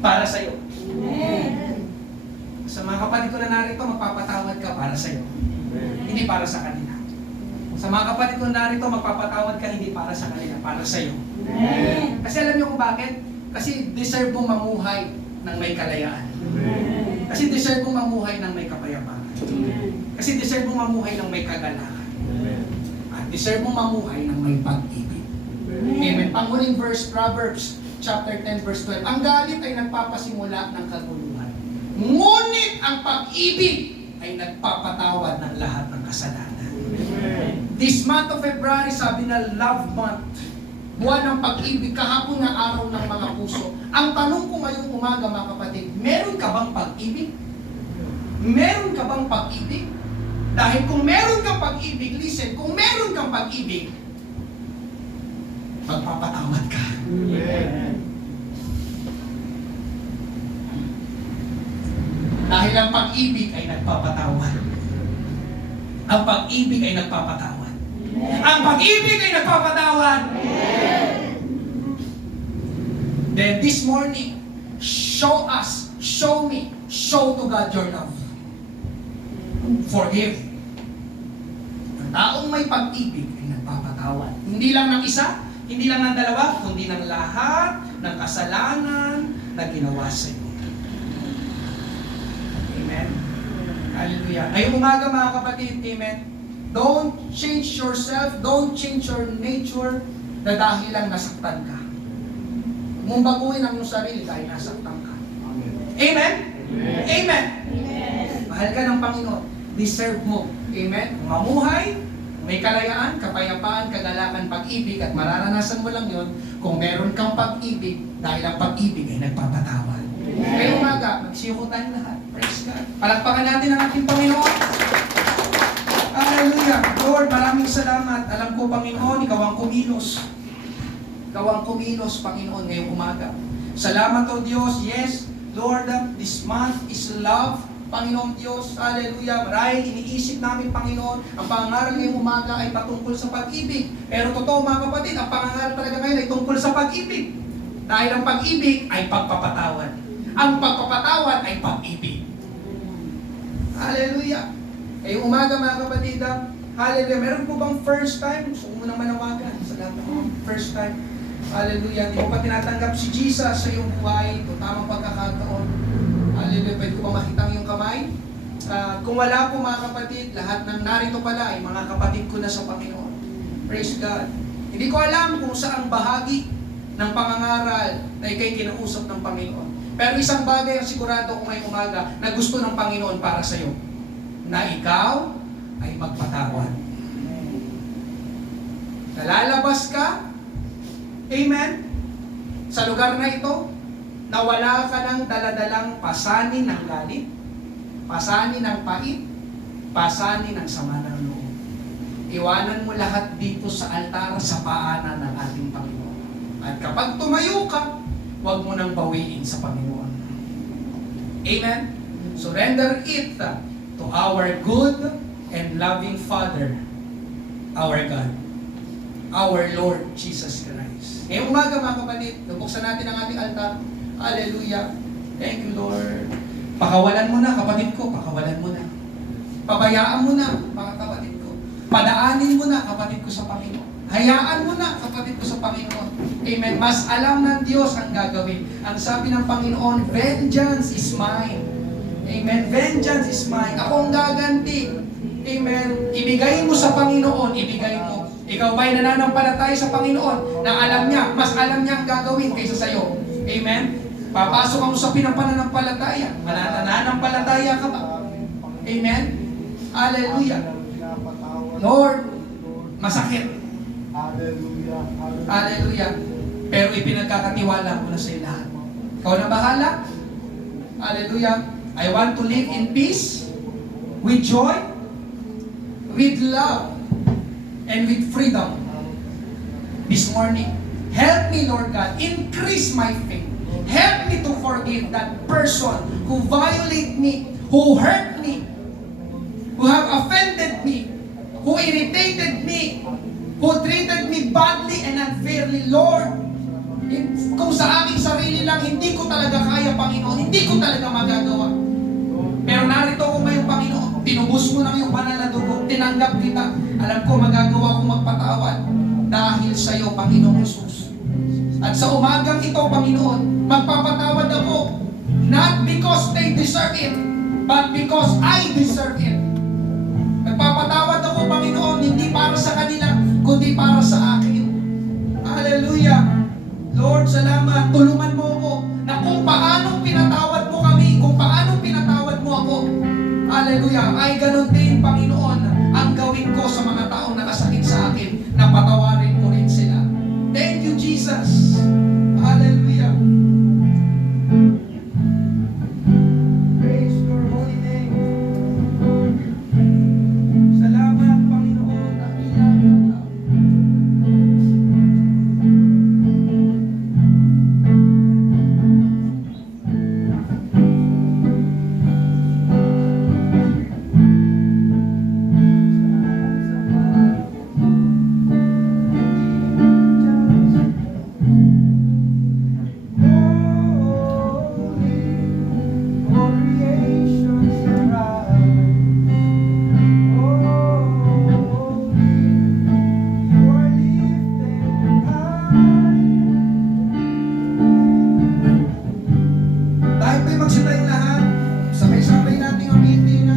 Para sa iyo. Sa mga kapatid ko na narito, magpapatawad ka para sa iyo. Hindi para sa kanila. Sa mga kapatid ko na narito, magpapatawad ka hindi para sa kanila, para sa iyo. Kasi alam niyo kung bakit? Kasi deserve mong mamuhay ng may kalayaan. Kasi deserve mong mamuhay ng may kapayapaan. Kasi deserve mong mamuhay ng may kagalakan. At deserve mong mamuhay ng may pag-ibig. Amen. Panghuling verse, Proverbs chapter 10 verse 12. Ang galit ay nagpapasimula ng kaguluhan. Ngunit ang pag-ibig ay nagpapatawad ng lahat ng kasalanan. This month of February, sabi na love month. Buwan ng pag-ibig, kahapon na araw ng mga puso. Ang tanong ko ngayong umaga mga kapatid, meron ka bang pag-ibig? Meron ka bang pag-ibig? Dahil kung meron kang pag-ibig, listen, kung meron kang pag-ibig, magpapatawad ka. Dahil ang pag-ibig ay nagpapatawad. Ang pag-ibig ay nagpapatawad. Ang pag-ibig ay nagpapatawad. Then this morning, show us, show me, show to God your love. Forgive. Ang taong may pag-ibig ay nagpapatawad. Hindi lang ng isa, hindi lang ng dalawa, kundi ng lahat ng kasalanan na ginawa sa iyo. Amen. Hallelujah. Ngayong umaga mga kapatid, amen. Don't change yourself, don't change your nature na dahil lang nasaktan ka. Kung baguhin ang iyong sarili dahil nasaktan ka. Amen? Amen? Amen. Mahal ka ng Panginoon. Deserve mo. Amen? Mamuhay, may kalayaan, kapayapaan, kagalakan, pag-ibig, at mararanasan mo lang yon kung meron kang pag-ibig dahil ang pag-ibig ay nagpapatawad. Ngayong umaga, magsiyoko tayo lahat. Praise God. Palakpakan natin ang ating Panginoon. Hallelujah. Lord, maraming salamat. Alam ko, Panginoon, ikaw ang kumilos. Ikaw ang kumilos, Panginoon, ngayong umaga. Salamat, O Diyos. Yes, Lord, this month is love. Panginoon Diyos, hallelujah. Marahil iniisip namin, Panginoon, ang pangangaral ngayong umaga ay patungkol sa pag-ibig. Pero totoo mga kapatid, ang pangangaral talaga ngayon ay tungkol sa pag-ibig. Dahil ang pag-ibig ay pagpapatawad. Ang pagpapatawad ay pag-ibig. Hallelujah. Ngayong umaga mga kapatid, hallelujah. Meron po bang first time? Gusto ko munang manawagan sa lahat ng mga first time. Hallelujah. Hindi mo pa tinatanggap si Jesus sa iyong buhay. Ito tamang pagkakataon. Hallelujah. Pwede ko ba makita ang iyong kamay? Kung wala po mga kapatid, lahat ng narito pala ay mga kapatid ko na sa Panginoon. Praise God. Hindi ko alam kung saang bahagi ng pangangaral na ikay kinausap ng Panginoon. Pero isang bagay ang sigurado ko ngayong umaga na gusto ng Panginoon para sa iyo. Na ikaw ay magpatawad. Nalalabas ka, amen, sa lugar na ito, na wala ka ng daladalang pasanin ng galit, pasanin ng pait, pasanin ng sama ng loob. Iwanan mo lahat dito sa altar sa paanan ng ating Panginoon. At kapag tumayo ka, huwag mo nang bawiin sa Panginoon. Amen? Surrender it to our good and loving Father, our God, our Lord Jesus Christ. Ngayong umaga mga kapatid, nabuksan natin ang ating altar. Hallelujah. Thank you, Lord. Pakawalan mo na, kapatid ko, pakawalan mo na. Pabayaan mo na, mga kapatid ko. Padaanin mo na, kapatid ko, sa Panginoon. Hayaan mo na, kapatid ko, sa Panginoon. Amen. Mas alam ng Diyos ang gagawin. Ang sabi ng Panginoon, vengeance is mine. Amen. Vengeance is mine. Ako ang gaganti. Amen. Ibigay mo sa Panginoon, ibigay mo. Ikaw ba'y nananampalataya sa Panginoon na alam niya, mas alam niya ang gagawin kaysa sa'yo? Amen. Papasok ang usapin ng pananampalataya. Mananampalataya ka ba? Amen. Hallelujah. Lord, masakit. Hallelujah. Hallelujah. Pero ipinagkakatiwala mo na sa lahat. Ikaw na bahala. Hallelujah. I want to live in peace, with joy, with love, and with freedom. This morning, help me, Lord God, increase my faith. Help me to forgive that person who violated me, who hurt me, who have offended me, who irritated me, who treated me badly and unfairly. Lord, kung sa aking sarili lang, hindi ko talaga kaya, Panginoon, hindi ko talaga magagawa. Pero narito ko ngayong Panginoon, tinubos mo ng iyong banal na dugo, tinanggap kita. Alam ko, magagawa kong magpatawad dahil sa iyo, Panginoong Jesus. At sa umagang ito, Panginoon, magpapatawad ako, not because they deserve it, but because I deserve it. Magpapatawad ako, Panginoon, hindi para sa kanila, kundi para sa akin. Hallelujah. Lord, salamat. Tulungan mo ako na kung paanong pinatawad mo kami, kung paanong pinatawad mo ako, hallelujah, ay ganun din, Panginoon, ang gawin ko sa mga taong nakasakit sa akin, na patawarin ko rin sila. Thank you, Jesus. Hallelujah. Praise your holy name. Salamat, Panginoon. Tayo po'y magsitay lahat. Sabay-sabay nating umitin.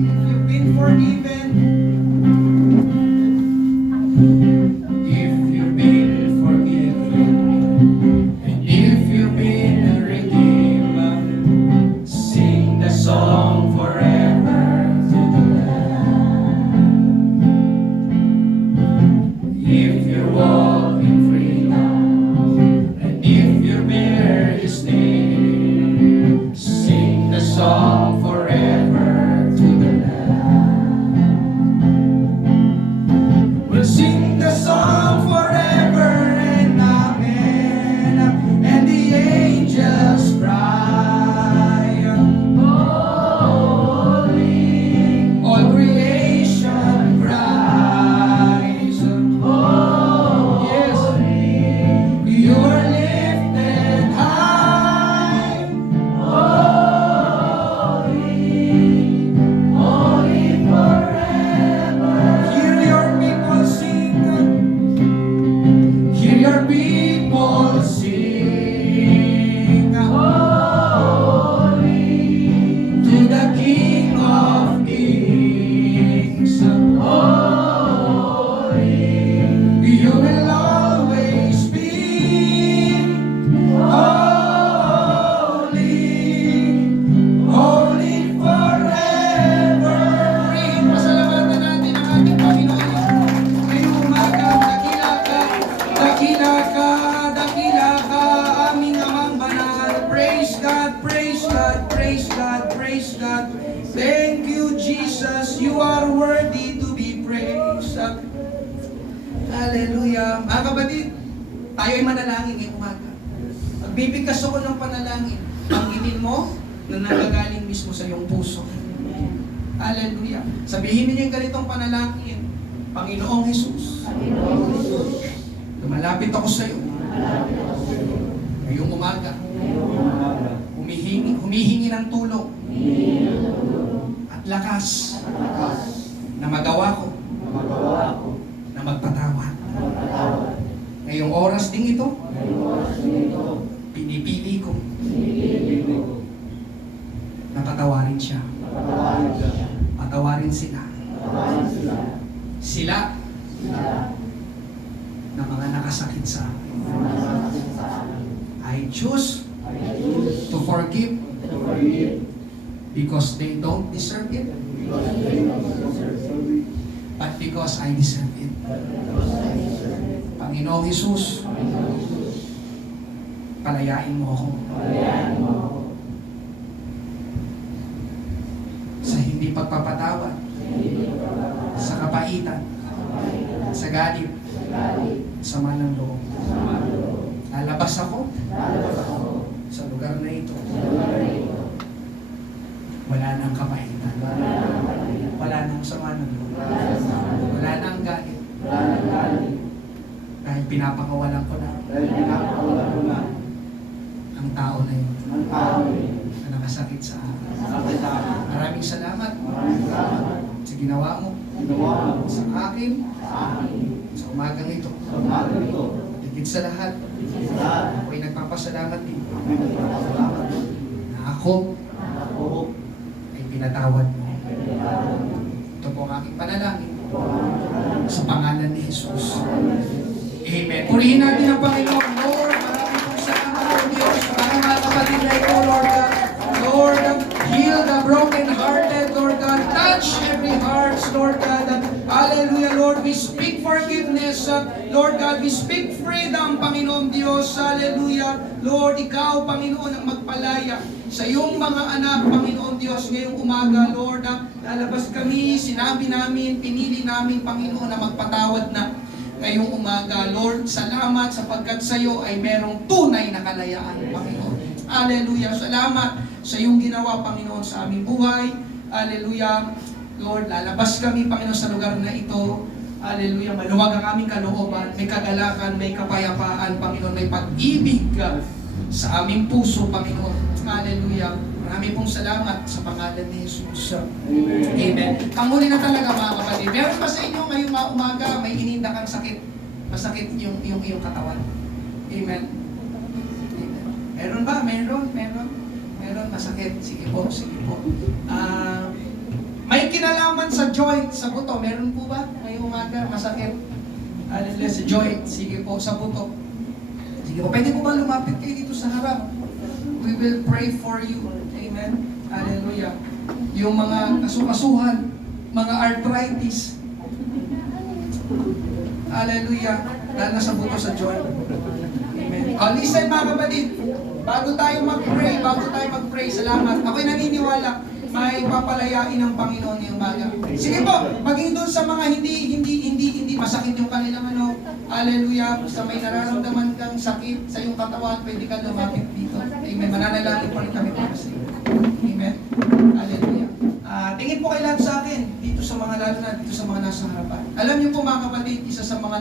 If you've been forgiven, if you've been forgiven, and if you've been redeemed, sing the song forever to the Lamb. If you walk in freedom, and if you bear His name, sing the song forever to the Lamb. We'll sing the song forever and amen, and the angels cry, holy, all creation cries, holy, you are lifted high, holy forever. Hear your people sing. Hear your people sing. Holy to the King of Kings. Holy, you will always be. Holy, holy forever. Purihin, pasalamatan natin ang ating Panginoon. Ngayong umaga, dakila ka, dakila ka, dakila ka, aming amang banal. Praise God, praise God, praise God, praise God. Thank you, Jesus. You are worthy to be praised. Hallelujah. Mga kapatid, tayo ay manalangin ngayong umaga. Magbibigkas ako ng panalangin. Banggitin mo na nanggagaling mismo sa iyong puso. Hallelujah. Sabihin niyo yung ganitong panalangin. Panginoong Jesus, lumalapit ako sa iyo. Ngayong umaga, humihingi ng tulong at lakas na magawa ko na magpatawad. Ngayong oras ding ito, pinipili ko na patawarin siya. Patawarin sila. Sila na mga nakasakit sa akin. I choose to forgive because they don't deserve it, but because I deserve it. Panginoong Jesus, palayain mo ako sa hindi pagpapatawad, sa kapaitan, sa galit, sama ng loob. Lalabas ako sa lugar na ito. Wala nang kapaitan. Wala nang sama ng loob. Wala nang galit. Dahil pinapakawalan ko na ang tao na yun na nakasakit sa akin. Maraming salamat sa ginawa mo sa akin sa umagang ito. Higit sa lahat, ako'y nagpapasalamat din na ako ay pinatawad mo. Ito po ang aking panalangin sa pangalan ni Jesus. Amen. Purihin natin ang Panginoon. Lord, maraming pong salamat po Diyos sa mga kapatid na ito, Lord God. Lord, heal the broken-hearted, Lord God. Touch every heart, Lord God. Hallelujah, Lord. We speak forgiveness. Lord God, we speak freedom, Panginoon Diyos. Hallelujah. Lord, Ikaw, Panginoon, ang magpalaya sa iyong mga anak, Panginoon Diyos, ngayong umaga, Lord. Lalabas kami, sinabi namin, pinili namin, Panginoon, na magpatawad na ngayong umaga. Lord, salamat sapagkat sa iyo ay merong tunay na kalayaan, Panginoon. Hallelujah. Salamat sa iyong ginawa, Panginoon, sa aming buhay. Hallelujah. Lord, lalabas kami, Panginoon, sa lugar na ito. Hallelujah. Maluwag ang aming kalooban, may kagalakan, may kapayapaan, Panginoon, may pag-ibig sa aming puso, Panginoon. Hallelujah. Maraming pong salamat sa pangalan ni Jesus. Amen. Panghuli na talaga, mga kapatid. Meron ba sa inyo ngayong umaga, may ininda kang sakit? Masakit yung iyong katawan? Amen. Amen. Meron ba? Meron. Masakit. Sige po. May kinalaman sa joint, sa buto. Meron po ba? Ngayong umaga, masakit. Hallelujah, sa joint. Sige po, sa buto. Sige po, pwede po ba lumapit kayo dito sa harap? We will pray for you. Amen. Hallelujah. Yung mga kasukasuhan, mga arthritis. Hallelujah. Lalo na sa buto, sa joint. Amen. Listen mga kapatid, bago tayo mag-pray, salamat. Ako'y naniniwala, may papalayain ng Panginoon ngayong umaga. Sige po, maging doon sa mga hindi masakit yung kanilang hallelujah, sa may nararamdaman kang sakit sa iyong katawan, pwede ka lumapit dito. Amen. Mananalangin pa rin kami para sa iyo. Amen. Hallelujah. Tingin po kayo lahat sa akin, dito sa mga lalo na, dito sa mga nasa harapan. Alam niyo po mga kapatid, isa sa mga